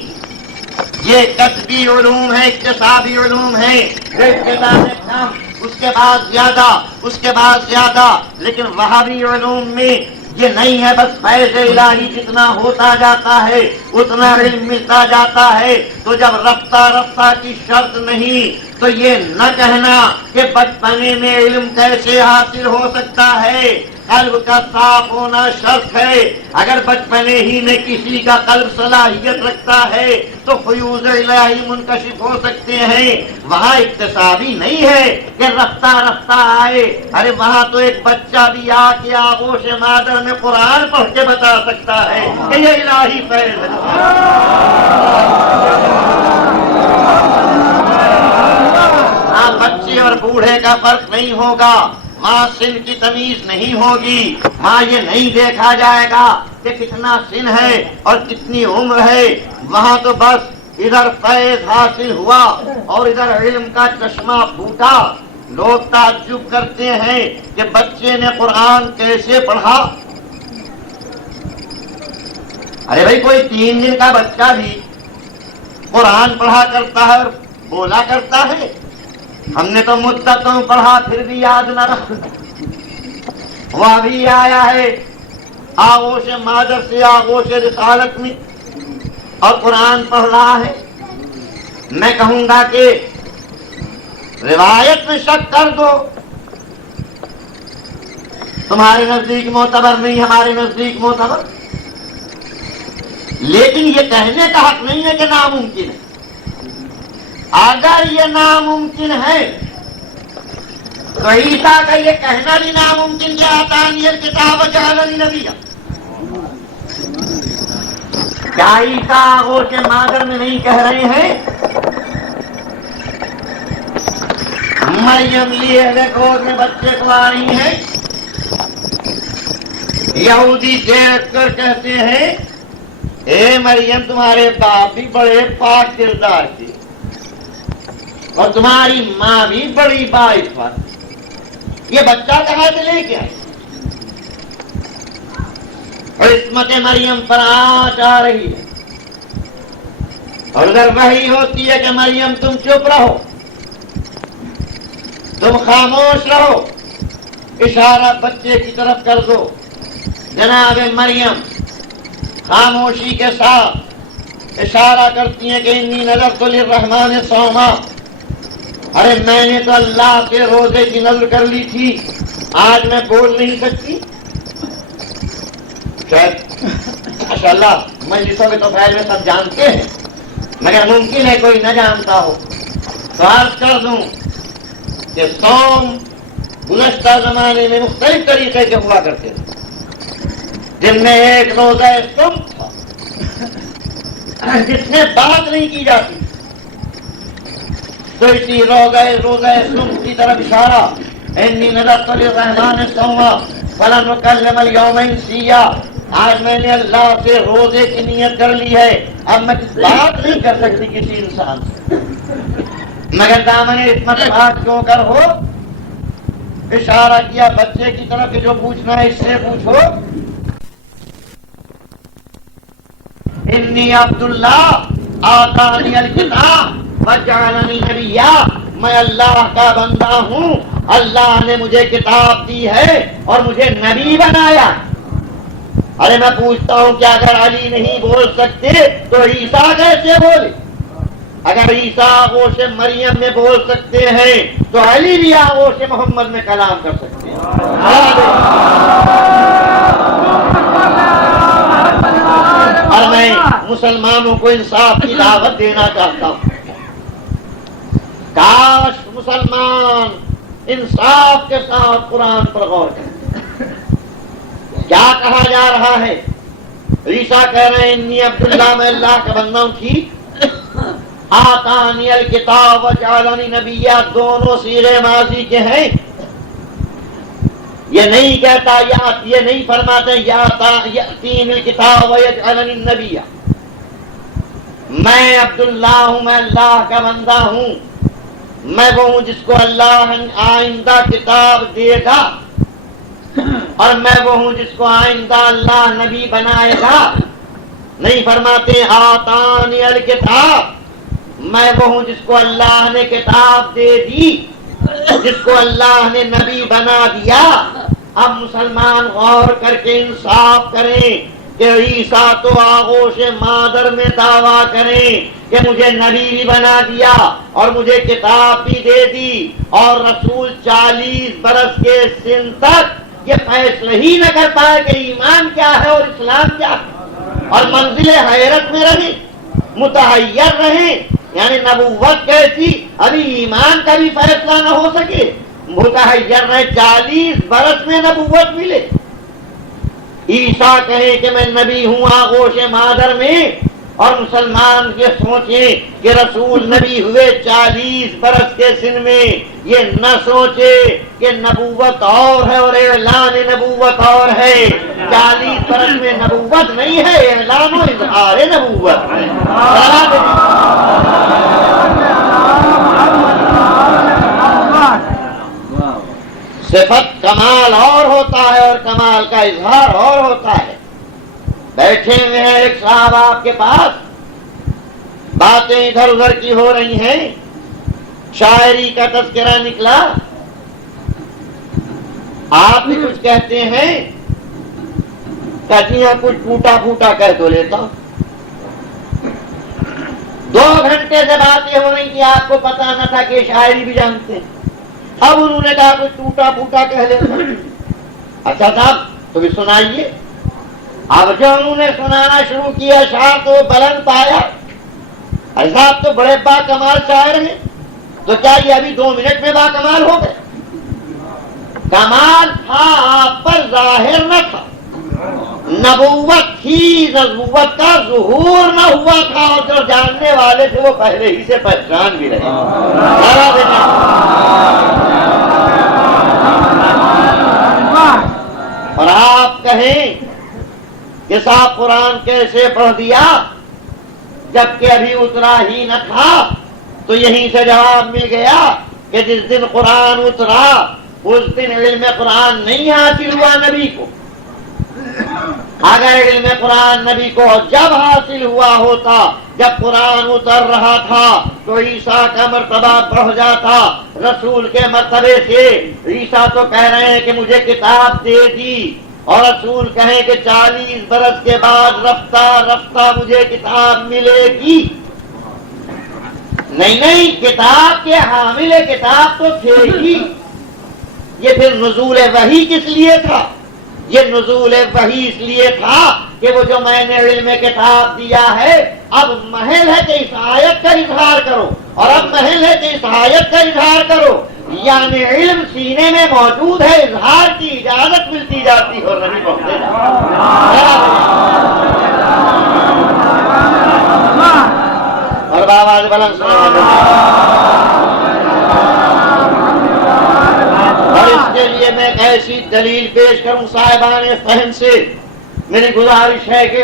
یہ کسبی علوم ہے، اکتسابی علوم ہے۔ ابتدا میں کم اس کے بعد زیادہ، اس کے بعد زیادہ، لیکن وہابی علوم میں یہ نہیں ہے، بس فیض الہی جتنا ہوتا جاتا ہے اتنا علم ملتا جاتا ہے۔ تو جب رفتہ رفتہ کی شرط نہیں تو یہ نہ کہنا کہ بچپنے میں علم کیسے حاصل ہو سکتا ہے، قلب کا صاف ہونا شرط ہے۔ اگر بچپنے ہی میں کسی کا قلب صلاحیت رکھتا ہے تو فیوض الہی منکشف ہو سکتے ہیں۔ وہاں اکتسابی نہیں ہے کہ رفتہ رفتہ آئے، ارے وہاں تو ایک بچہ بھی آ کے آغوش مادر میں قرآن پڑھ کے بتا سکتا ہے کہ یہ الہی فیض ہے۔ ہاں، بچے اور بوڑھے کا فرق نہیں ہوگا، ماں سن کی تمیز نہیں ہوگی، ماں یہ نہیں دیکھا جائے گا کہ کتنا سن ہے اور کتنی عمر ہے، وہاں تو بس ادھر فیض حاصل ہوا اور ادھر علم کا چشمہ پھوٹا۔ لوگ تعجب کرتے ہیں کہ بچے نے قرآن کیسے پڑھا۔ ارے بھائی، کوئی 3 دن کا بچہ بھی قرآن پڑھا کرتا ہے اور بولا کرتا ہے۔ ہم نے تو مدتوں پڑھا پھر بھی یاد نہ رکھا۔ وہ ابھی آیا ہے آغوش مادر سے آغوش رسالت میں اور قرآن پڑھ رہا ہے۔ میں کہوں گا کہ روایت میں شک کر دو، تمہارے نزدیک معتبر نہیں، ہمارے نزدیک معتبر، لیکن یہ کہنے کا حق نہیں ہے کہ ناممکن ہے۔ اگر یہ ناممکن ہے تو عیسیٰ کا یہ کہنا بھی ناممکن کہ آتانی الکتاب وجعلنی نبیا۔ کیا عیسیٰ آغوش مادر میں نہیں کہہ رہے ہیں مریم لیے گود میں بچے کو آ رہی ہیں؟ یہودی دیکھ کر کہتے ہیں اے مریم، تمہارے باپ بھی بڑے پاک کردار تھے اور تمہاری ماں بھی بڑی باعث، یہ بچہ کہاں سے لے کے آئے؟ اور عصمت مریم پر آنچ آ رہی ہے اور اگر وحی ہوتی ہے کہ مریم تم چپ رہو، تم خاموش رہو، اشارہ بچے کی طرف کر دو۔ جناب مریم خاموشی کے ساتھ اشارہ کرتی ہیں کہ انی نذرت للرحمن صوما، ارے میں نے تو اللہ کے روزے کی نذر کر لی تھی، آج میں بول نہیں سکتی۔ شاید ماشاء اللہ مجلسوں میں تو پہلے سب جانتے ہیں، مگر ممکن ہے کوئی نہ جانتا ہو، تو عرض کر دوں کہ صوم گزشتہ زمانے میں مختلف طریقے کے ہوا کرتے تھے، جن میں ایک روزہ صوم تھا جس میں بات نہیں کی جاتی، تو اسی روزہ صوم کی طرف اشارہ، انی نذرت للرحمن صوما فلن اکلم اليوم انسیا، آج میں نے اللہ سے روزے کی نیت کر لی ہے، اب میں بات نہیں کر سکتی کسی انسان سے، مگر دامن عصمت بات کیوں کر ہو، اشارہ کیا بچے کی طرف کہ جو پوچھنا ہے اس سے پوچھو۔ انی عبداللہ آتانی الکتاب وجعلنی نبیا، میں اللہ کا بندہ ہوں، اللہ نے مجھے کتاب دی ہے اور مجھے نبی بنایا۔ ارے میں پوچھتا ہوں کہ اگر علی نہیں بول سکتے تو عیسیٰ کیسے بولے؟ اگر عیسیٰ آغوش مریم میں بول سکتے ہیں تو علی بھی آغوش محمد میں کلام کر سکتے ہیں۔ اور میں مسلمانوں کو انصاف کی دعوت دینا چاہتا ہوں، کاش مسلمان انصاف کے ساتھ قرآن پر غور کریں۔ کیا کہا جا رہا ہے؟ عیسیٰ کہہ رہے ہیں انی عبداللہ، میں اللہ کا بندہ ہوں، ٹھیک، آتانی الکتاب وجعلنی نبیا، دونوں صیغے ماضی کے ہیں۔ یہ نہیں کہتا یہ نہیں فرماتے یاتین الکتاب ویجعلنی نبیا، میں عبداللہ ہوں، میں اللہ کا بندہ ہوں، میں وہ ہوں جس کو اللہ آئندہ کتاب دے گا، اور میں وہ ہوں جس کو آئندہ اللہ نبی بنائے گا۔ نہیں فرماتے آتانی الکتاب، میں وہ ہوں جس کو اللہ نے کتاب دے دی، جس کو اللہ نے نبی بنا دیا، اب مسلمان غور کر کے انصاف کریں کہ عیسیٰ تو آغوش مادر میں دعویٰ کریں کہ مجھے نبی بھی بنا دیا اور مجھے کتاب بھی دے دی، اور رسول 40 برس کے سن تک یہ فیصلہ ہی نہ کر پائے کہ ایمان کیا ہے اور اسلام کیا ہے، اور منزل حیرت میں رہیں، متحیر رہیں، یعنی نبوت کیسی، ابھی ایمان کا بھی فیصلہ نہ ہو سکے، متحیر رہے، 40 برس میں نبوت ملے۔ عیسیٰ کہے کہ میں نبی ہوں آغوش مادر میں، اور مسلمان یہ سوچیں کہ رسول نبی ہوئے 40 برس کے سن میں، یہ نہ سوچے کہ نبوت اور ہے اور اعلان نبوت اور ہے۔ 40 برس میں نبوت نہیں ہے، اعلان و اظہار نبوت ہے۔ صفت کمال اور ہوتا ہے اور کمال کا اظہار اور ہوتا ہے۔ بیٹھے ہوئے ہیں ایک صاحب آپ کے پاس، باتیں ادھر ادھر کی ہو رہی ہیں، شاعری کا تذکرہ نکلا، آپ بھی کچھ کہتے ہیں، کہتی ہیں کچھ ٹوٹا پھوٹا کہہ تو لیتا ہوں۔ 2 گھنٹے سے باتیں ہو رہی تھی، آپ کو پتا نہ تھا کہ شاعری بھی جانتے ہیں، اب انہوں نے کہا کچھ ٹوٹا پھوٹا کہہ لیتا ہوں۔ اچھا صاحب تو بھی سنائیے۔ اب جو انہوں نے سنانا شروع کیا، شاعر تو بلند پایا، صاحب تو بڑے با کمال شاعر ہیں، تو کیا یہ ابھی 2 منٹ میں با کمال ہو گئے؟ کمال تھا آپ پر، ظاہر نہ تھا، نبوت تھی، نبوت کا ظہور نہ ہوا تھا، اور جو جاننے والے تھے وہ پہلے ہی سے پہچان بھی رہے۔ اور آپ کہیں کہ صاحب قرآن کیسے پڑھ دیا جبکہ ابھی اترا ہی نہ تھا، تو یہیں سے جواب مل گیا کہ جس دن قرآن اترا اس دن علم قرآن نہیں حاصل ہوا نبی کو۔ اگر علم قرآن نبی کو جب حاصل ہوا ہوتا جب قرآن اتر رہا تھا تو عیسیٰ کا مرتبہ بڑھ جاتا رسول کے مرتبے سے۔ عیسیٰ تو کہہ رہے ہیں کہ مجھے کتاب دے دی، اور رسول کہیں کہ 40 برس کے بعد رفتہ رفتہ مجھے کتاب ملے گی۔ نہیں، کتاب کے حامل کتاب تو تھے ہی۔ یہ پھر نزول وحی کس لیے تھا؟ یہ نزول وحی اس لیے تھا کہ وہ جو میں نے علم کتاب دیا ہے، اب محل ہے کہ اس آیت کا اظہار کرو، اور اب محل ہے کہ اس آیت کا اظہار کرو، یعنی علم سینے میں موجود ہے، اظہار کی اجازت ملتی جاتی اور نبی پہنچتے اور بابا بلند اور اس کے لیے میں ایک ایسی دلیل پیش کروں صاحبان فہم سے، میری گزارش ہے کہ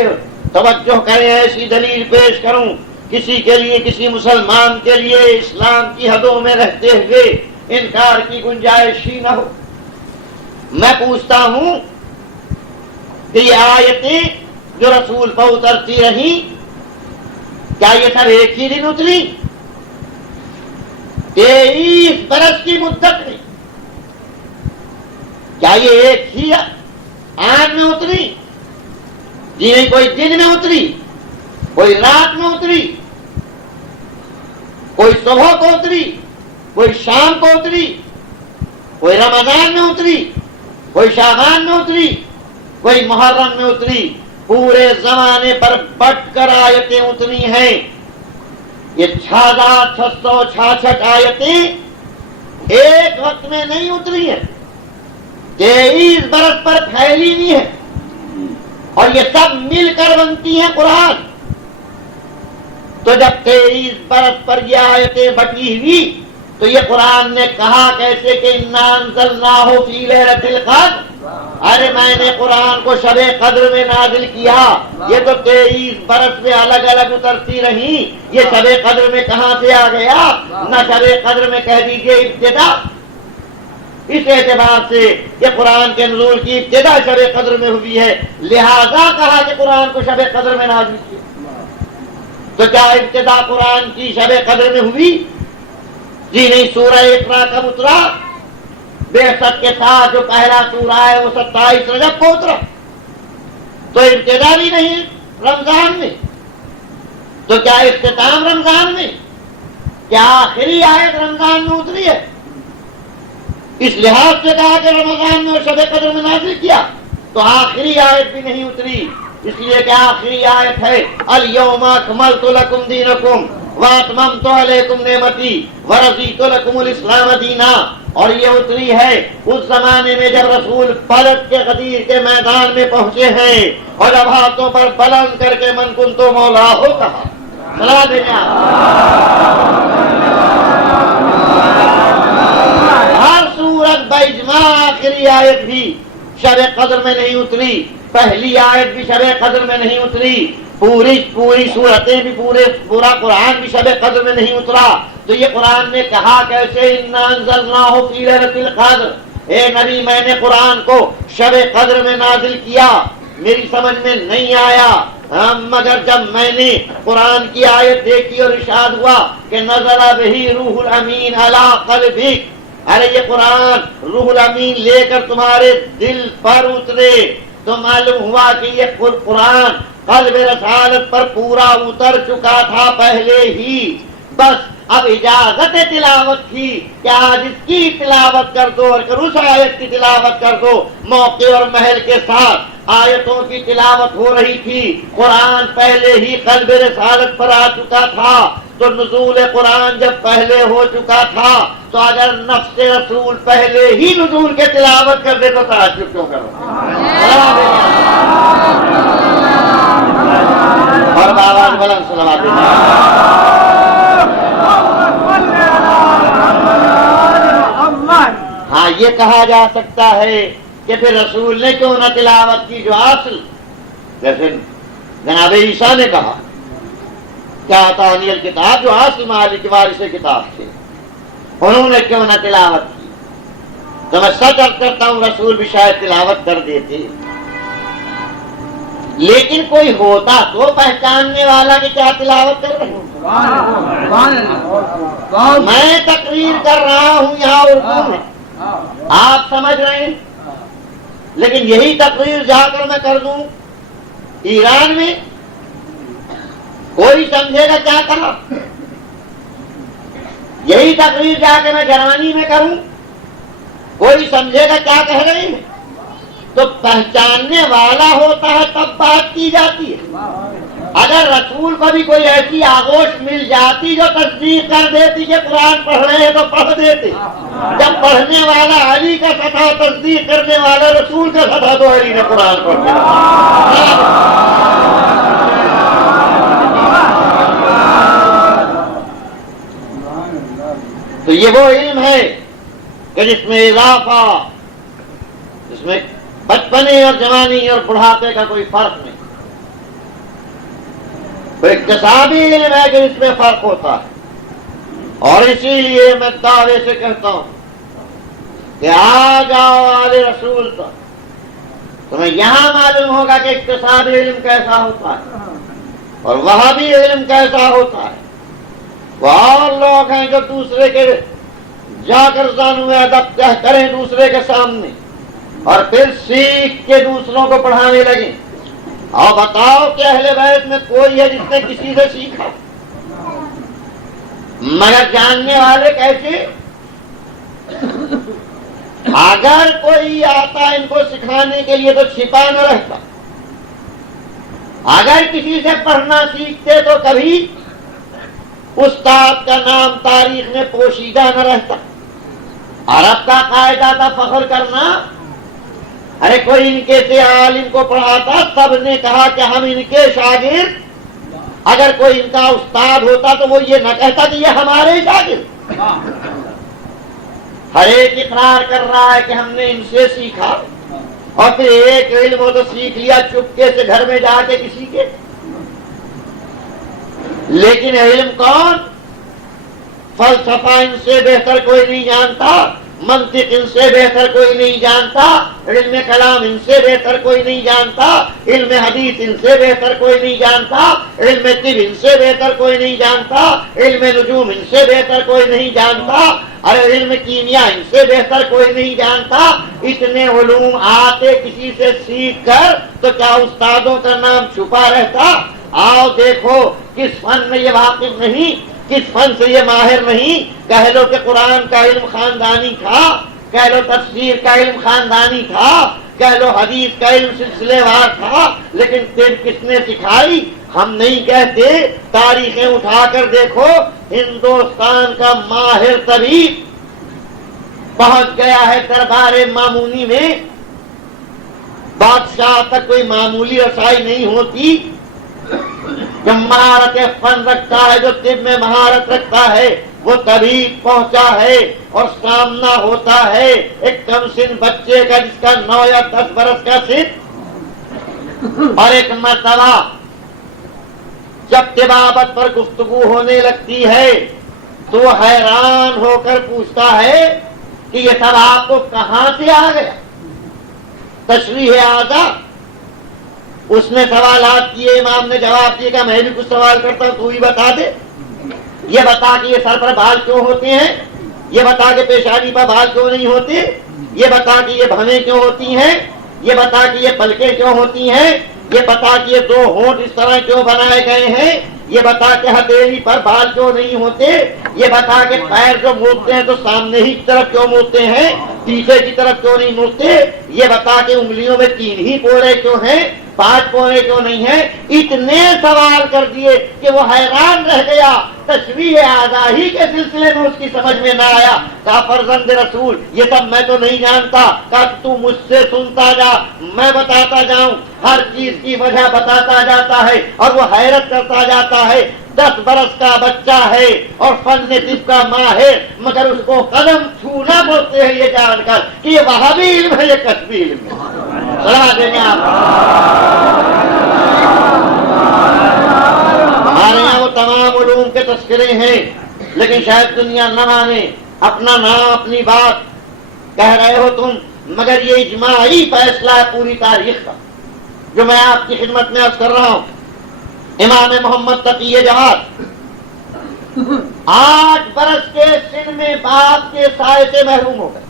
توجہ کریں، ایسی دلیل پیش کروں کسی کے لیے، کسی مسلمان کے لیے اسلام کی حدوں میں رہتے ہوئے انکار کی گنجائش ہی نہ ہو۔ میں پوچھتا ہوں کہ یہ آیتیں جو رسول پر اترتی رہی، کیا یہ سب ایک ہی دن اتری؟ 23 برس کی مدت میں کیا یہ ایک ہی آن میں اتری؟ جی نہیں، کوئی دن میں اتری، کوئی رات میں اتری، کوئی صبح کو اتری، کوئی شام کو اتری، کوئی رمضان میں اتری، کوئی شعبان میں اتری، کوئی محرم میں اتری۔ پورے زمانے پر بٹ کر آیتیں اتری ہیں۔ یہ 6666 آیتیں ایک وقت میں نہیں اتری ہیں، 23 برس پر پھیلی ہوئی ہیں، اور یہ سب مل کر بنتی ہیں قرآن۔ تو جب 23 برس پر یہ آیتیں بٹی ہوئی تو یہ قرآن نے کہا کیسے کہ اِنَّا أَنزَلْنَاهُ فِي لَيْلَةِ الْقَدْرِ، ارے میں نے قرآن کو شب قدر میں نازل کیا۔ یہ تو 23 برس میں الگ الگ اترتی رہی، یہ شب قدر میں کہاں سے آ گیا؟ نہ شب قدر میں کہہ دیجئے ابتدا۔ اس اعتبار سے یہ قرآن کے نزول کی ابتدا شب قدر میں ہوئی ہے، لہذا کہا کہ قرآن کو شب قدر میں نازل کیا۔ تو کیا ابتدا قرآن کی شب قدر میں ہوئی؟ جی نہیں، سورہ اقرا کب اترا؟ بعثت کے ساتھ جو پہلا سورہ ہے وہ 27 رجب کو اترا، تو ابتدا بھی نہیں رمضان میں، تو کیا اختتام رمضان میں؟ کیا آخری آیت رمضان میں اتری ہے؟ اس لحاظ سے کہا کہ رمضان میں اور شب قدر میں نازل کیا، تو آخری آیت بھی نہیں اتری، اس لیے کہ آخری آیت ہے الیوم اکملت لکم دینکم واتممت علیکم نعمتی ورضیت لکم الاسلام دینا، اور یہ اتری ہے اس زمانے میں جب رسول پلٹ کے غدیر کے میدان میں پہنچے ہیں اور جب ہاتھوں پر بلند کر کے من کنتو مولا ہو کہا. سلا دینا ہر صورت باجماع آخری آیت بھی شب قدر میں نہیں اتری، پہلی آیت بھی شب قدر میں نہیں اتری، پوری صورتیں بھی پورا قرآن بھی شب قدر میں نہیں اترا. تو یہ قرآن نے کہا کیسے انا انزلناہ فی لیلۃ القدر، اے نبی میں نے قرآن کو شب قدر میں نازل کیا، میری سمجھ میں نہیں آیا مگر جب میں نے قرآن کی آیت دیکھی اور ارشاد ہوا کہ نزل بہ روح الامین علی قلبک، ارے یہ قرآن روح الامین لے کر تمہارے دل پر اترے، تو معلوم ہوا کہ یہ قرآن قلب رسالت پر پورا اتر چکا تھا پہلے ہی، بس اب اجازت تلاوت تھی کہ آج اس کی تلاوت کر دو اور اس آیت کی تلاوت کر دو. موقع اور محل کے ساتھ آیتوں کی تلاوت ہو رہی تھی، قرآن پہلے ہی قلب رسالت پر آ چکا تھا، تو نزول قرآن جب پہلے ہو چکا تھا تو اگر نفس رسول پہلے ہی نزول کے تلاوت کر دے تو تعجب کیوں کرو؟ اور باواز بلند صلوات دینا. ہاں یہ کہا جا سکتا ہے کہ پھر رسول نے کیوں نہ تلاوت کی جو اصل، جیسے جناب عیسیٰ نے کہا کیا آتانی الکتاب، جو اصل مالک وارث کتاب تھے، انہوں نے کیوں نہ تلاوت کی. تو میں سچ عرض کرتا ہوں رسول بھی شاید تلاوت کر دیتے، لیکن کوئی ہوتا تو پہچاننے والا کہ کیا تلاوت کر رہے ہیں. میں تقریر کر رہا ہوں یہاں اردو میں، آپ سمجھ رہے ہیں، لیکن یہی تقریر جا کر میں کر دوں ایران میں، کوئی سمجھے گا کیا کہا. یہی تقریر جا کے میں جرمنی میں کروں، کوئی سمجھے گا کیا کہہ رہے ہیں. تو پہچاننے والا ہوتا ہے تب بات کی جاتی ہے. اگر رسول کو بھی کوئی ایسی آغوش مل جاتی جو تصدیق کر دیتی کہ قرآن پڑھ رہے ہیں تو پڑھ دیتے. جب پڑھنے والا علی کا سطح، تصدیق کرنے والا رسول کا سطح، تو علی نے قرآن پڑھ دیا. تو یہ وہ علم ہے کہ جس میں اضافہ، جس میں بچپنے اور جوانی اور بڑھاپے کا کوئی فرق نہیں. وہ اقتصادی علم ہے کہ اس میں فرق ہوتا ہے، اور اسی لیے میں دعوے سے کہتا ہوں کہ آ جاؤ آل رسول تک، تمہیں یہاں معلوم ہوگا کہ اقتصادی علم کیسا ہوتا ہے اور وہاں بھی علم کیسا ہوتا ہے. وہ اور لوگ ہیں جو دوسرے کے جا کر زانو ادب کہہ کریں دوسرے کے سامنے اور پھر سیکھ کے دوسروں کو پڑھانے لگیں. اور بتاؤ کہ اہل بیت میں کوئی ہے جس نے کسی سے سیکھا؟ مگر جاننے والے کیسے؟ اگر کوئی آتا ان کو سکھانے کے لیے تو چھپا نہ رہتا، اگر کسی سے پڑھنا سیکھتے تو کبھی استاد کا نام تاریخ میں پوشیدہ نہ رہتا. عرب کا قاعدہ تھا فخر کرنا، ارے کوئی ان کے سے عالم کو پڑھاتا، سب نے کہا کہ ہم ان کے شاگرد. اگر کوئی ان کا استاد ہوتا تو وہ یہ نہ کہتا کہ یہ ہمارے شاگرد. ہر ایک اقرار کر رہا ہے کہ ہم نے ان سے سیکھا، اور پھر ایک علم ہو تو سیکھ لیا چپکے سے گھر میں جا کے کسی کے. لیکن علم کون؟ فلسفہ ان سے بہتر کوئی نہیں جانتا، منطق ان سے بہتر کوئی نہیں جانتا، علم کلام ان سے بہتر کوئی نہیں جانتا، علم حدیث ان سے بہتر کوئی نہیں جانتا، علم طب ان سے بہتر کوئی نہیں جانتا، علم نجوم ان سے بہتر کوئی نہیں جانتا، ارے علم کیمیا ان سے بہتر کوئی نہیں جانتا۔ اتنے علوم آتے کسی سے سیکھ کر تو کیا استادوں کا نام چھپا رہتا؟ آؤ دیکھو، کس فن میں یہ واقف نہیں، کس فن سے یہ ماہر نہیں۔ کہہ لو کہ قرآن کا علم خاندانی تھا، کہہ لو تفسیر کا علم خاندانی تھا، کہہ لو حدیث کا علم سلسلے وار تھا، لیکن طب کس نے سکھائی؟ ہم نہیں کہتے، تاریخیں اٹھا کر دیکھو، ہندوستان کا ماہر طبیب پہنچ گیا ہے دربار مامونی میں۔ بادشاہ تک کوئی معمولی رسائی نہیں ہوتی، جو مہارت فن رکھتا ہے، جو طب میں مہارت رکھتا ہے، وہ طبیب پہنچا ہے اور سامنا ہوتا ہے ایک کم سن بچے کا جس کا 9 یا 10 برس کا سن۔ اور ایک مرتبہ جب طبابت پر گفتگو ہونے لگتی ہے تو حیران ہو کر پوچھتا ہے کہ یہ سب آپ کو کہاں سے آ گیا؟ تشریح اعضا۔ اس نے سوالات کیے، امام نے جواب دیا کہ میں بھی کچھ سوال کرتا ہوں، تو ہی بتا دے۔ یہ بتا کہ یہ سر پر بال کیوں ہوتے ہیں، یہ بتا کہ پیشانی پر بال کیوں نہیں ہوتے، یہ بتا کہ یہ بھویں کیوں ہوتی ہیں، یہ بتا کہ یہ پلکیں کیوں ہوتی ہیں، یہ بتا کہ یہ 2 ہونٹ اس طرح کیوں بنائے گئے ہیں، یہ بتا کہ ہتھیلی پر بال کیوں نہیں ہوتے، یہ بتا کہ پیر جو موڑتے ہیں تو سامنے ہی کی طرف کیوں موڑتے ہیں، پیچھے کی طرف کیوں نہیں موڑتے، یہ بتا کہ انگلیوں میں 3 ہی پورے کیوں ہیں، 5 پورے کیوں نہیں ہیں۔ اتنے سوال کر دیے کہ وہ حیران رہ گیا۔ تشریح اعضا ہی کے سلسلے میں اس کی سمجھ میں نہ آیا۔ کہا فرزند رسول یہ سب میں تو نہیں جانتا، کہا تو مجھ سے سنتا جا، میں بتاتا جاؤں، ہر چیز کی وجہ بتاتا جاتا ہے اور وہ حیرت کرتا جاتا ہے۔ 10 برس کا بچہ ہے اور فن طب کا ماہر، مگر اس کو قدم چھونا بولتے ہیں یہ جان کر کہ یہ وہابی علم ہے، یہ کسبی علم ہے۔ صلاح دیں گے آپ۔ ہمارے یہاں وہ تمام علوم کے تذکرے ہیں، لیکن شاید دنیا نہ مانے، اپنا نام اپنی بات کہہ رہے ہو تم، مگر یہ اجماعی فیصلہ ہے پوری تاریخ کا جو میں آپ کی خدمت میں عرض کر رہا ہوں۔ امام محمد تقی جواد 8 برس کے سن میں باپ کے سائے سے محروم ہو گئے۔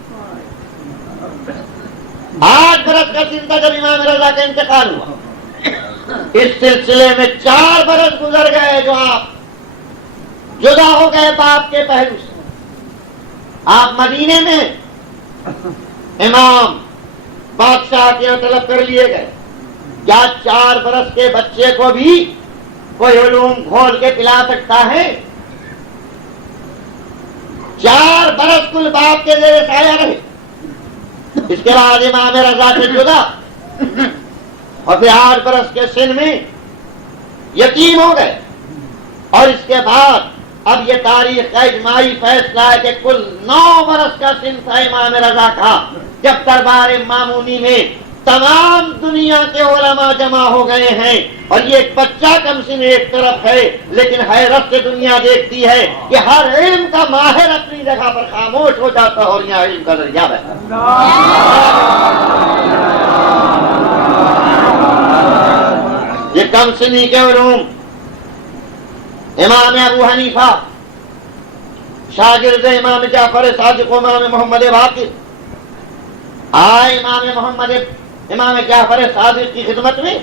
8 برس کا سن تھا جب امام رضا کا انتقال ہوا۔ اس سلسلے میں 4 برس گزر گئے جو آپ جدا ہو گئے باپ کے پہلو سے۔ آپ مدینے میں امام بادشاہ کے طلب کر لیے گئے۔ کیا 4 برس کے بچے کو بھی کوئی علوم گھول کے پلا سکتا ہے؟ 4 برس کل باپ کے زیر سایہ رہے۔ اس کے بعد امام رضا سے جدا اور پھر 8 برس کے سن میں یتیم ہو گئے۔ اور اس کے بعد اب یہ تاریخ کا اجماعی فیصلہ ہے کہ کل 9 برس کا سن تھا امام رضا کا جب دربار مامونی میں تمام دنیا کے علماء جمع ہو گئے ہیں، اور یہ ایک بچہ کم سن ایک طرف ہے، لیکن حیرت سے دنیا دیکھتی ہے کہ ہر علم کا ماہر اپنی جگہ پر خاموش ہو جاتا ہے اور یہاں علم کا دریا بہتا ہے۔ یہ کم سنی کے علوم امام ابو حنیفہ شاگرد امام جعفر صادق و امام محمد باقر آئے امام جعفر صادق کی خدمت میں۔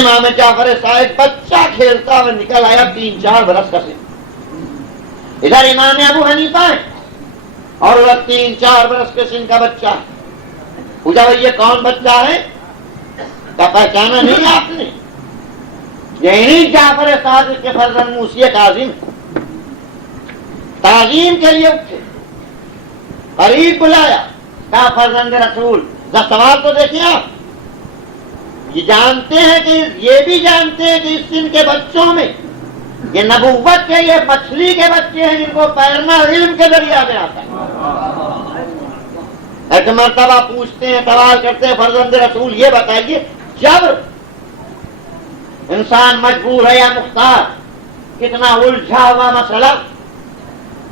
امام جعفر صادق بچہ کھیلتا ہوا نکل آیا 3-4 برس کا سن۔ ادھر امام ابو حنیفہ ہے اور وہ 3-4 برس کے سن کا بچہ ہے۔ پوچھا بھائی یہ کون بچہ ہے؟ کیا پہچانا نہیں آپ نے؟ یہی جعفر صادق کے فرزند موسی کاظم تعظیم کے لیے اٹھے، قریب بلایا، کہا فرزند رسول سوال تو دیکھیں آپ، یہ جانتے ہیں کہ یہ بھی جانتے ہیں کہ اس سن کے بچوں میں یہ نبوت کے یہ مچھلی کے بچے ہیں جن کو تیرنا علم کے ذریعہ میں آتا ہے۔ ایک مرتبہ پوچھتے ہیں، سوال کرتے ہیں فرزند رسول یہ بتائیے جب انسان مجبور ہے یا مختار، کتنا الجھا ہوا مسئلہ،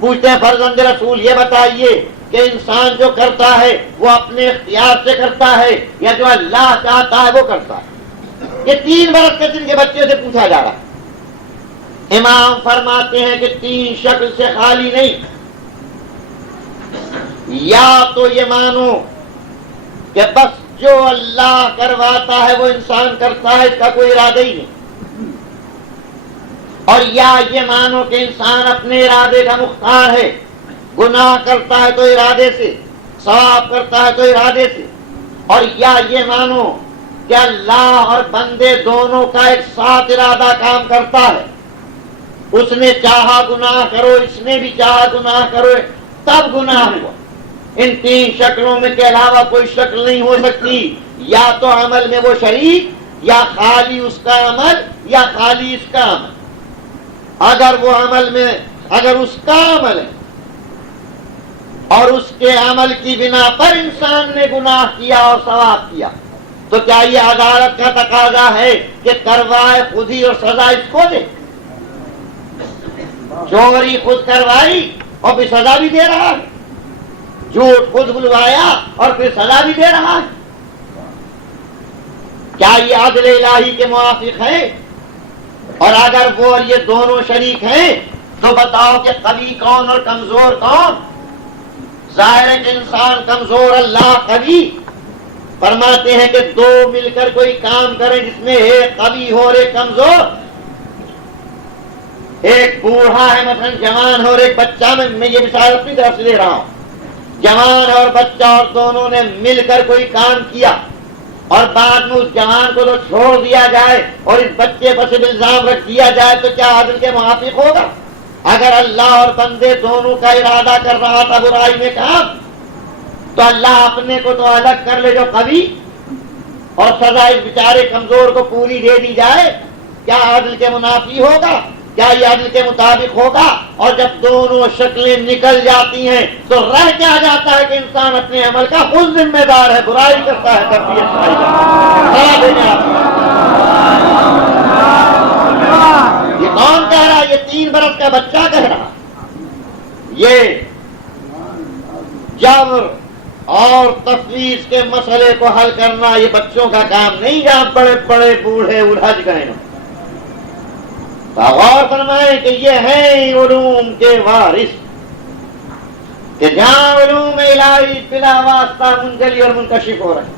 پوچھتے ہیں فرزند رسول یہ بتائیے کہ انسان جو کرتا ہے وہ اپنے اختیار سے کرتا ہے یا جو اللہ چاہتا ہے وہ کرتا ہے؟ یہ 3 برس کے دن کے بچے سے پوچھا جا رہا ہے۔ امام فرماتے ہیں کہ 3 شکل سے خالی نہیں، یا تو یہ مانو کہ بس جو اللہ کرواتا ہے وہ انسان کرتا ہے، اس کا کوئی ارادہ ہی نہیں، اور یا یہ مانو کہ انسان اپنے ارادے کا مختار ہے، گناہ کرتا ہے تو ارادے سے، ثواب کرتا ہے تو ارادے سے، اور یا یہ مانو کہ اللہ اور بندے دونوں کا ایک ساتھ ارادہ کام کرتا ہے، اس نے چاہا گناہ کرو، اس نے بھی چاہا گناہ کرو، تب گناہ ہوا۔ ان 3 شکلوں میں کے علاوہ کوئی شکل نہیں ہو سکتی، یا تو عمل میں وہ شریک، یا خالی اس کا عمل، یا خالی اس کا عمل۔ اگر وہ عمل میں، اگر اس کا عمل ہے اور اس کے عمل کی بنا پر انسان نے گناہ کیا اور ثواب کیا، تو کیا یہ عدالت کا تقاضا ہے کہ کروائے خود ہی اور سزا اس کو دے؟ چوری خود کروائی اور پھر سزا بھی دے رہا ہے، جھوٹ خود بلوایا اور پھر سزا بھی دے رہا ہے، کیا یہ عدل الہی کے موافق ہے؟ اور اگر وہ اور یہ دونوں شریک ہیں تو بتاؤ کہ قوی کون اور کمزور کون؟ ظاہر ہے کہ انسان کمزور، اللہ قوی۔ فرماتے ہیں کہ 2 مل کر کوئی کام کریں جس میں ایک قوی ہو اور ایک کمزور، ایک بوڑھا ہے مثلا جوان اور ایک بچہ، میں یہ مثال اپنی طرف سے دے رہا ہوں، جوان اور بچہ اور دونوں نے مل کر کوئی کام کیا اور بعد میں اس جوان کو تو چھوڑ دیا جائے اور اس بچے پر سے الزام رکھ دیا جائے تو کیا عدل کے موافق ہوگا؟ اگر اللہ اور بندے دونوں کا ارادہ کر رہا تھا برائی میں کام، تو اللہ اپنے کو تو الگ کر لے جو قوی، اور سزا اس بیچارے کمزور کو پوری دے دی جائے، کیا عدل کے منافی ہوگا؟ کیا یہ عدل کے مطابق ہوگا؟ اور جب دونوں شکلیں نکل جاتی ہیں تو رہ کیا جاتا ہے کہ انسان اپنے عمل کا خود ذمہ دار ہے، برائی کرتا ہے تب بھی اچھائی کرتا ہے۔ یہ کون کہہ رہا؟ یہ 3 برس کا بچہ کہہ رہا۔ یہ جبر اور تفویض کے مسئلے کو حل کرنا یہ بچوں کا کام نہیں، جہاں بڑے بڑے بوڑھے الجھ گئے نا۔ غور فرمائیں کہ یہ ہیں علوم کے وارث، کہ جہاں علوم الہی بلا واسطہ منجلی اور منکشف ہو رہے ہیں،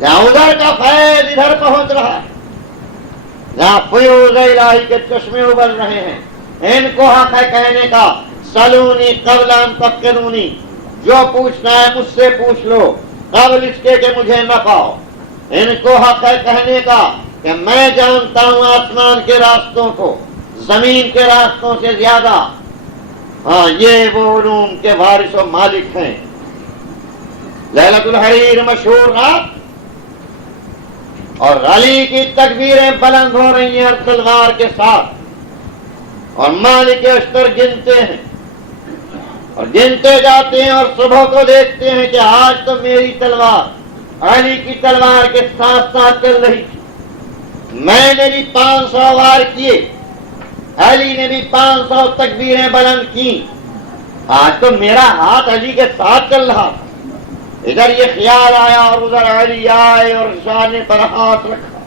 جہاں ادھر کا فیض ادھر پہنچ رہا ہے، جہاں فیوض الہی کے چشمے ابل رہے ہیں، ان کو حق ہے کہنے کا سلونی قبل ان تفقدونی، جو پوچھنا ہے مجھ سے پوچھ لو قبل اس کے کہ مجھے نہ پاؤ۔ ان کو حق ہے کہنے کا کہ میں جانتا ہوں آسمان کے راستوں کو زمین کے راستوں سے زیادہ۔ ہاں، یہ وہ علوم کے وارث و مالک ہیں۔ لیلۃ الحریر مشہور رات، اور علی کی تکبیریں بلند ہو رہی ہیں ہر تلوار کے ساتھ، اور مالک اشتر گنتے ہیں اور گنتے جاتے ہیں، اور صبح کو دیکھتے ہیں کہ آج تو میری تلوار علی کی تلوار کے ساتھ ساتھ چل رہی تھی، میں نے بھی 500 وار کیے، علی نے بھی 500 تکبیریں بلند کی، آج تو میرا ہاتھ علی کے ساتھ چل رہا تھا۔ ادھر یہ خیال آیا اور ادھر علی آئے اور شانے پر ہاتھ رکھا۔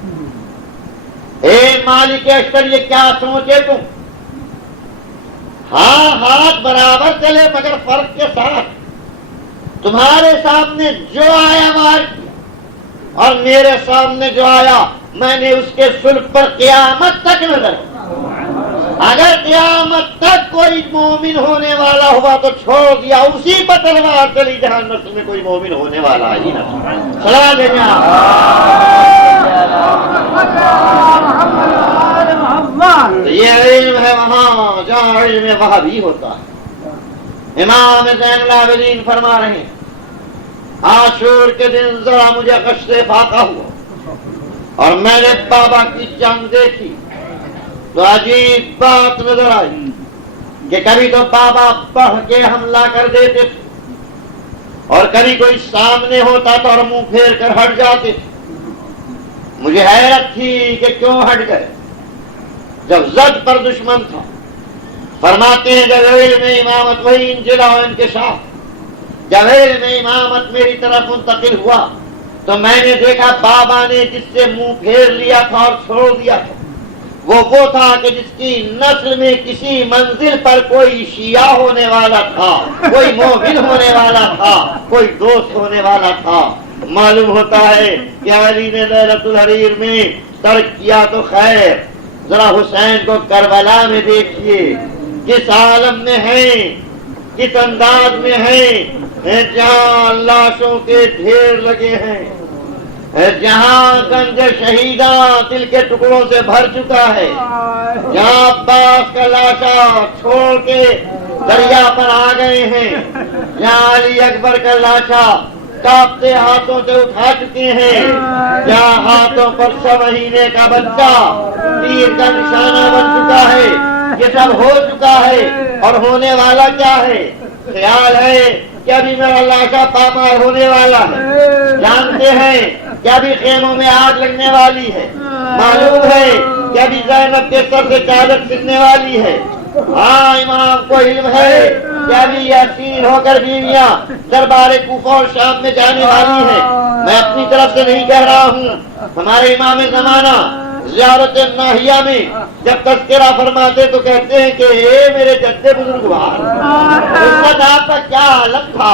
اے مالک اشتر، یہ کیا سوچے تم؟ ہاں، ہاتھ برابر چلے مگر فرق کے ساتھ، تمہارے سامنے جو آیا وار کیا، اور میرے سامنے جو آیا میں نے اس کے سلک پر قیامت تک نظر۔ اگر قیامت تک کوئی مومن ہونے والا ہوا تو چھوڑ دیا، اسی پر تلوار چلی جہاں نسل میں کوئی مومن ہونے والا ہی نہ تھا۔ سلام دینا یہ علم ہے وہاں جہاں علم وہاں بھی ہوتا ہے۔ امام زین العابدین فرما رہے ہیں، عاشور کے دن ذرا مجھے غشِ فاقہ ہوا اور میں نے بابا کی جنگ دیکھی تو عجیب بات نظر آئی کہ کبھی تو بابا بڑھ کے حملہ کر دیتے تھے اور کبھی کوئی سامنے ہوتا تو اور منہ پھیر کر ہٹ جاتے تھے۔ مجھے حیرت تھی کہ کیوں ہٹ گئے، جب زد پر دشمن تھا، فرماتے ہیں جب علم امامت وہی انجلا و انکشاف، جب علم امامت میری طرف منتقل ہوا تو میں نے دیکھا بابا نے جس سے منہ پھیر لیا تھا اور چھوڑ دیا تھا وہ تھا کہ جس کی نسل میں کسی منزل پر کوئی شیعہ ہونے والا تھا، کوئی مومن ہونے والا تھا، کوئی دوست ہونے والا تھا۔ معلوم ہوتا ہے کہ علی نے لیلۃ الحریر میں ترک کیا تو خیر، ذرا حسین کو کربلا میں دیکھیے کس عالم میں ہیں، کس انداز میں ہیں، جہاں لاشوں کے ڈھیر لگے ہیں، جہاں گنج شہیداں دل کے ٹکڑوں سے بھر چکا ہے، جہاں عباس کا لاشا چھوڑ کے دریا پر آ گئے ہیں، جہاں علی اکبر کا لاشا کانپتے ہاتھوں سے اٹھا چکے ہیں، جہاں ہاتھوں پر 6 مہینے کا بچہ تیر کا نشانہ بن چکا ہے، یہ سب ہو چکا ہے اور ہونے والا کیا ہے؟ خیال ہے کہ ابھی میرا لاشا پامال ہونے والا ہے، جانتے ہیں کہ ابھی خیموں میں آگ لگنے والی ہے، معلوم ہے کہ ابھی زینب کے سر سے چادر پھرنے والی ہے۔ ہاں امام کو علم ہے کہ ابھی یاسین ہو کر بیویاں دربار کوفہ اور شام میں جانے والی ہیں۔ میں اپنی طرف سے نہیں کہہ رہا ہوں، ہمارے امام زمانہ زیارت ناہیہ میں جب تذکرہ فرماتے تو کہتے ہیں کہ اے میرے جد بزرگوار، اس وقت آپ کا کیا حالت تھا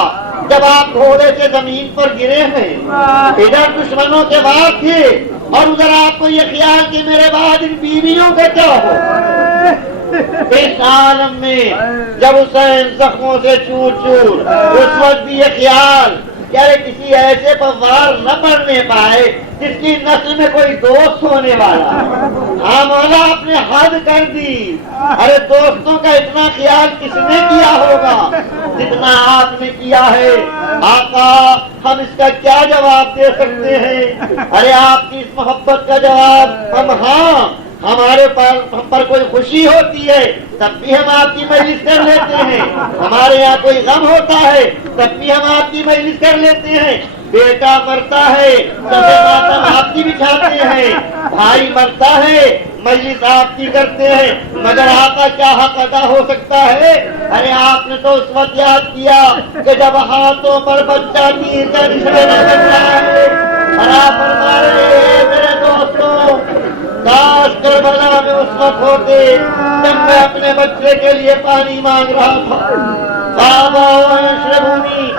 جب آپ گھوڑے سے زمین پر گرے ہیں، ادھر دشمنوں کے وار تھے اور ادھر آپ کو یہ خیال کہ میرے بعد ان بیویوں کا کیا ہو۔ اس عالم میں جب حسین زخموں سے چور چور، اس وقت بھی یہ خیال کہ ارے کسی ایسے پر وار نہ پڑنے پائے جس کی نسل میں کوئی دوست ہونے والا۔ ہاں مولا آپ نے حد کر دی، ارے دوستوں کا اتنا خیال کس نے کیا ہوگا جتنا آپ نے کیا ہے۔ آقا ہم اس کا کیا جواب دے سکتے ہیں؟ ارے آپ کی اس محبت کا جواب ہم پر کوئی خوشی ہوتی ہے تب بھی ہم آپ کی مجلس کر لیتے ہیں، ہمارے یہاں کوئی غم ہوتا ہے تب بھی ہم آپ کی مجلس کر لیتے ہیں، بیٹا مرتا ہے سبے ماتم آپ کی بچھاتے ہیں، بھائی مرتا ہے مجلس آپ کی کرتے ہیں، مگر آقا کیا حق ادا ہو سکتا ہے؟ ارے آپ نے تو اس وقت یاد کیا کہ جب ہاتھوں پر بچہ تیر کا نشانہ بن رہا ہے، اور آپ فرما رہے ہیں میرے دوستوں کاش کربلا میں اس وقت ہوتے جب میں اپنے بچے کے لیے پانی مانگ رہا تھا۔ بابا اشربونی،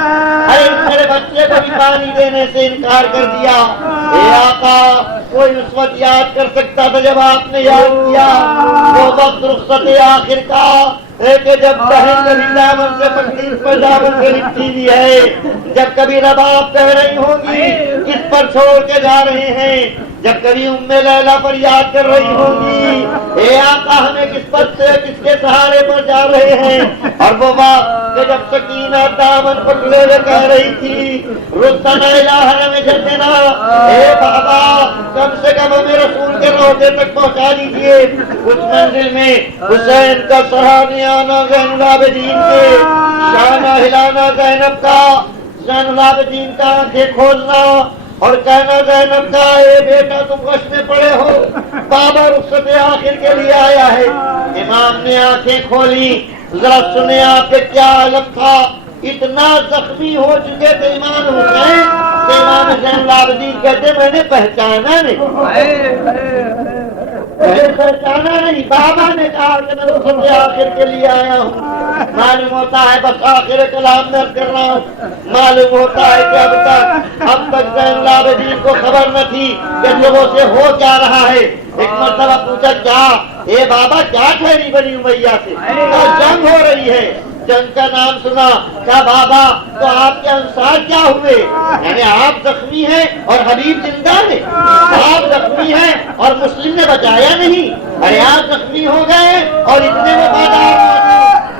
ارے میرے بچے کو بھی پانی دینے سے انکار کر دیا۔ اے آقا کوئی اس وقت یاد کر سکتا تھا جب آپ نے یاد کیا وہ وقت رخصت آخر کا کہ جب بہن کبھی دامن سے پکڑی پر دامن سے لپٹی بھی ہے، جب کبھی رباب کہہ رہی ہوگی کس پر چھوڑ کے جا رہے ہیں، جب کبھی ام لیلا پر یاد کر رہی ہوگی اے آقا ہمیں کس پر سے کس کے سہارے پر جا رہے ہیں، اور وہ بات کہ جب سکینہ دامن پکڑے ہوئے کہہ رہی تھی رسنا الہ میں جتنا، اے بابا کم سے کم ہمیں رسول کے روضے تک پہنچا دیجیے۔ اس منزل میں حسین کا سرانے آنا، زین العابدین کے شانہ ہلانا، زینب کا زین العابدین کا آنکھیں کھولنا اور کہنا زینب کا اے بیٹا تم غش میں پڑے ہو، بابا رخصت آخر کے لیے آیا ہے۔ امام نے آنکھیں کھولی، ذرا سنے آپ کے کیا حالت تھا، اتنا زخمی ہو چکے تھے امام حسین کہ امام زین العابدین کہتے میں نے پہچانا نہیں، بابا نے کہا کہ میں رخصت آخر کے لیے آیا ہوں۔ معلوم ہوتا ہے بس آخر کلام میں کر رہا ہوں، معلوم ہوتا ہے کہ اب تک زین العابدین کو خبر نہ تھی کہ لوگوں سے ہو کیا رہا ہے۔ ایک مرتبہ پوچھا کیا اے بابا کیا ٹھہری بنی امیہ سے، جنگ ہو رہی ہے، جنگ کا نام سنا، کہا بابا تو آپ کے انصار کیا ہوئے؟ یعنی آپ زخمی ہیں اور حبیب زندہ ہے، آپ زخمی ہیں اور مسلم نے بچایا نہیں، ارے آپ زخمی ہو گئے اور اتنے وفادار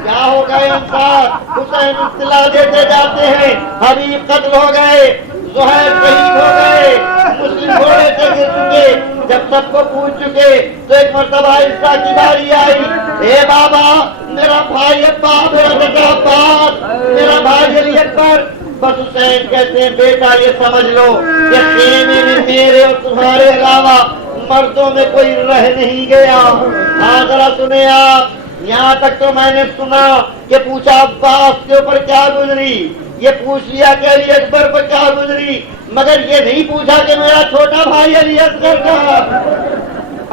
کیا ہو گئے انصار؟ حسین اطلاع دیتے جاتے ہیں حبیب قتل ہو گئے، زہیر شہید ہو گئے، مسلم گھوڑے سے گر چکے۔ جب سب کو پوچھ چکے تو ایک مرتبہ عیسیٰ کی باری آئی، اے بابا میرا بھائی عباس، میرا بیٹا عباس، میرا بھائی علی اکبر۔ بس حسین کہتے ہیں بیٹا یہ سمجھ لو کہ خیمے میں میرے اور تمہارے علاوہ مردوں میں کوئی رہ نہیں گیا۔ ہاں ذرا سنیں آپ یہاں تک تو میں نے سنا کہ پوچھا عباس کے اوپر کیا گزری، یہ پوچھ لیا کہ علی اکبر پر کیا گزری، مگر یہ نہیں پوچھا کہ میرا چھوٹا بھائی علی اصغر کا۔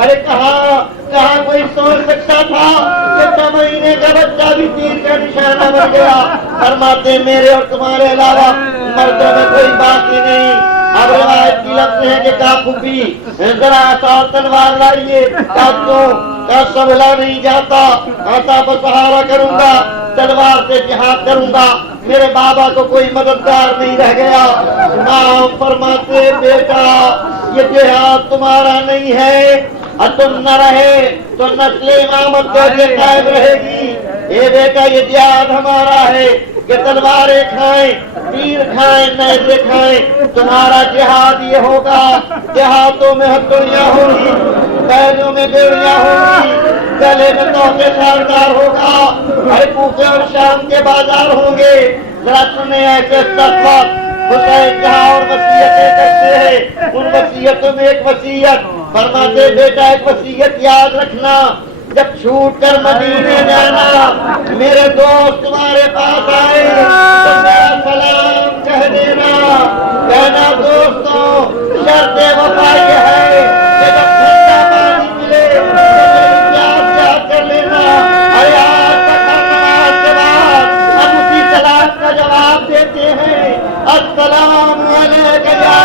ارے کہاں کوئی سوچ سکتا تھا کہ 6 مہینے کا بچہ بھی تیر کا نشانہ بن گیا۔ فرماتے میرے اور تمہارے علاوہ مردوں میں کوئی باقی نہیں۔ اب روایت کی لفظ ہے کہ کہا پھوپھی ذرا آسا تلوار لائیے، کا سنبھلا نہیں جاتا، آتا بسہارا کروں گا، تلوار سے جہاد کروں گا، میرے بابا کو کوئی مددگار نہیں رہ گیا۔ ماں فرماتے بیٹا یہ جہاد تمہارا نہیں ہے، اور تم نہ رہے تو نسل امامت کیسے قائم رہے گی؟ اے بیٹا یہ جہاد ہمارا ہے کہ تلواریں کھائیں، تیر کھائیں، نیزے کھائیں، تمہارا جہاد یہ ہوگا دیہاتوں میں ہتھوڑیاں ہوں گی، بیلوں میں بیڑیاں ہوں گی، گلے میں توقے سردار ہوگا، ہر کوفے اور شام کے بازار ہوں گے۔ ذرا سنیں ایسے سخت حسین جہاں اور وصیتیں کرتے ہیں، ان وصیتوں میں ایک وصیت فرماتے بیٹا ایک وصیت یاد رکھنا، جب چھوٹ کر مدینے جانا میرے دوست تمہارے پاس آئے تو میرا سلام کہہ دینا، کہنا دوستوں شرط وفا یہ ہے کہ جب ٹھنڈا پانی ملے تو میری پیاس یاد کر لینا۔ ارے آج تک ہر نماز کے بعد ہم اسی سلام کا جواب دیتے ہیں، السلام علیکم یا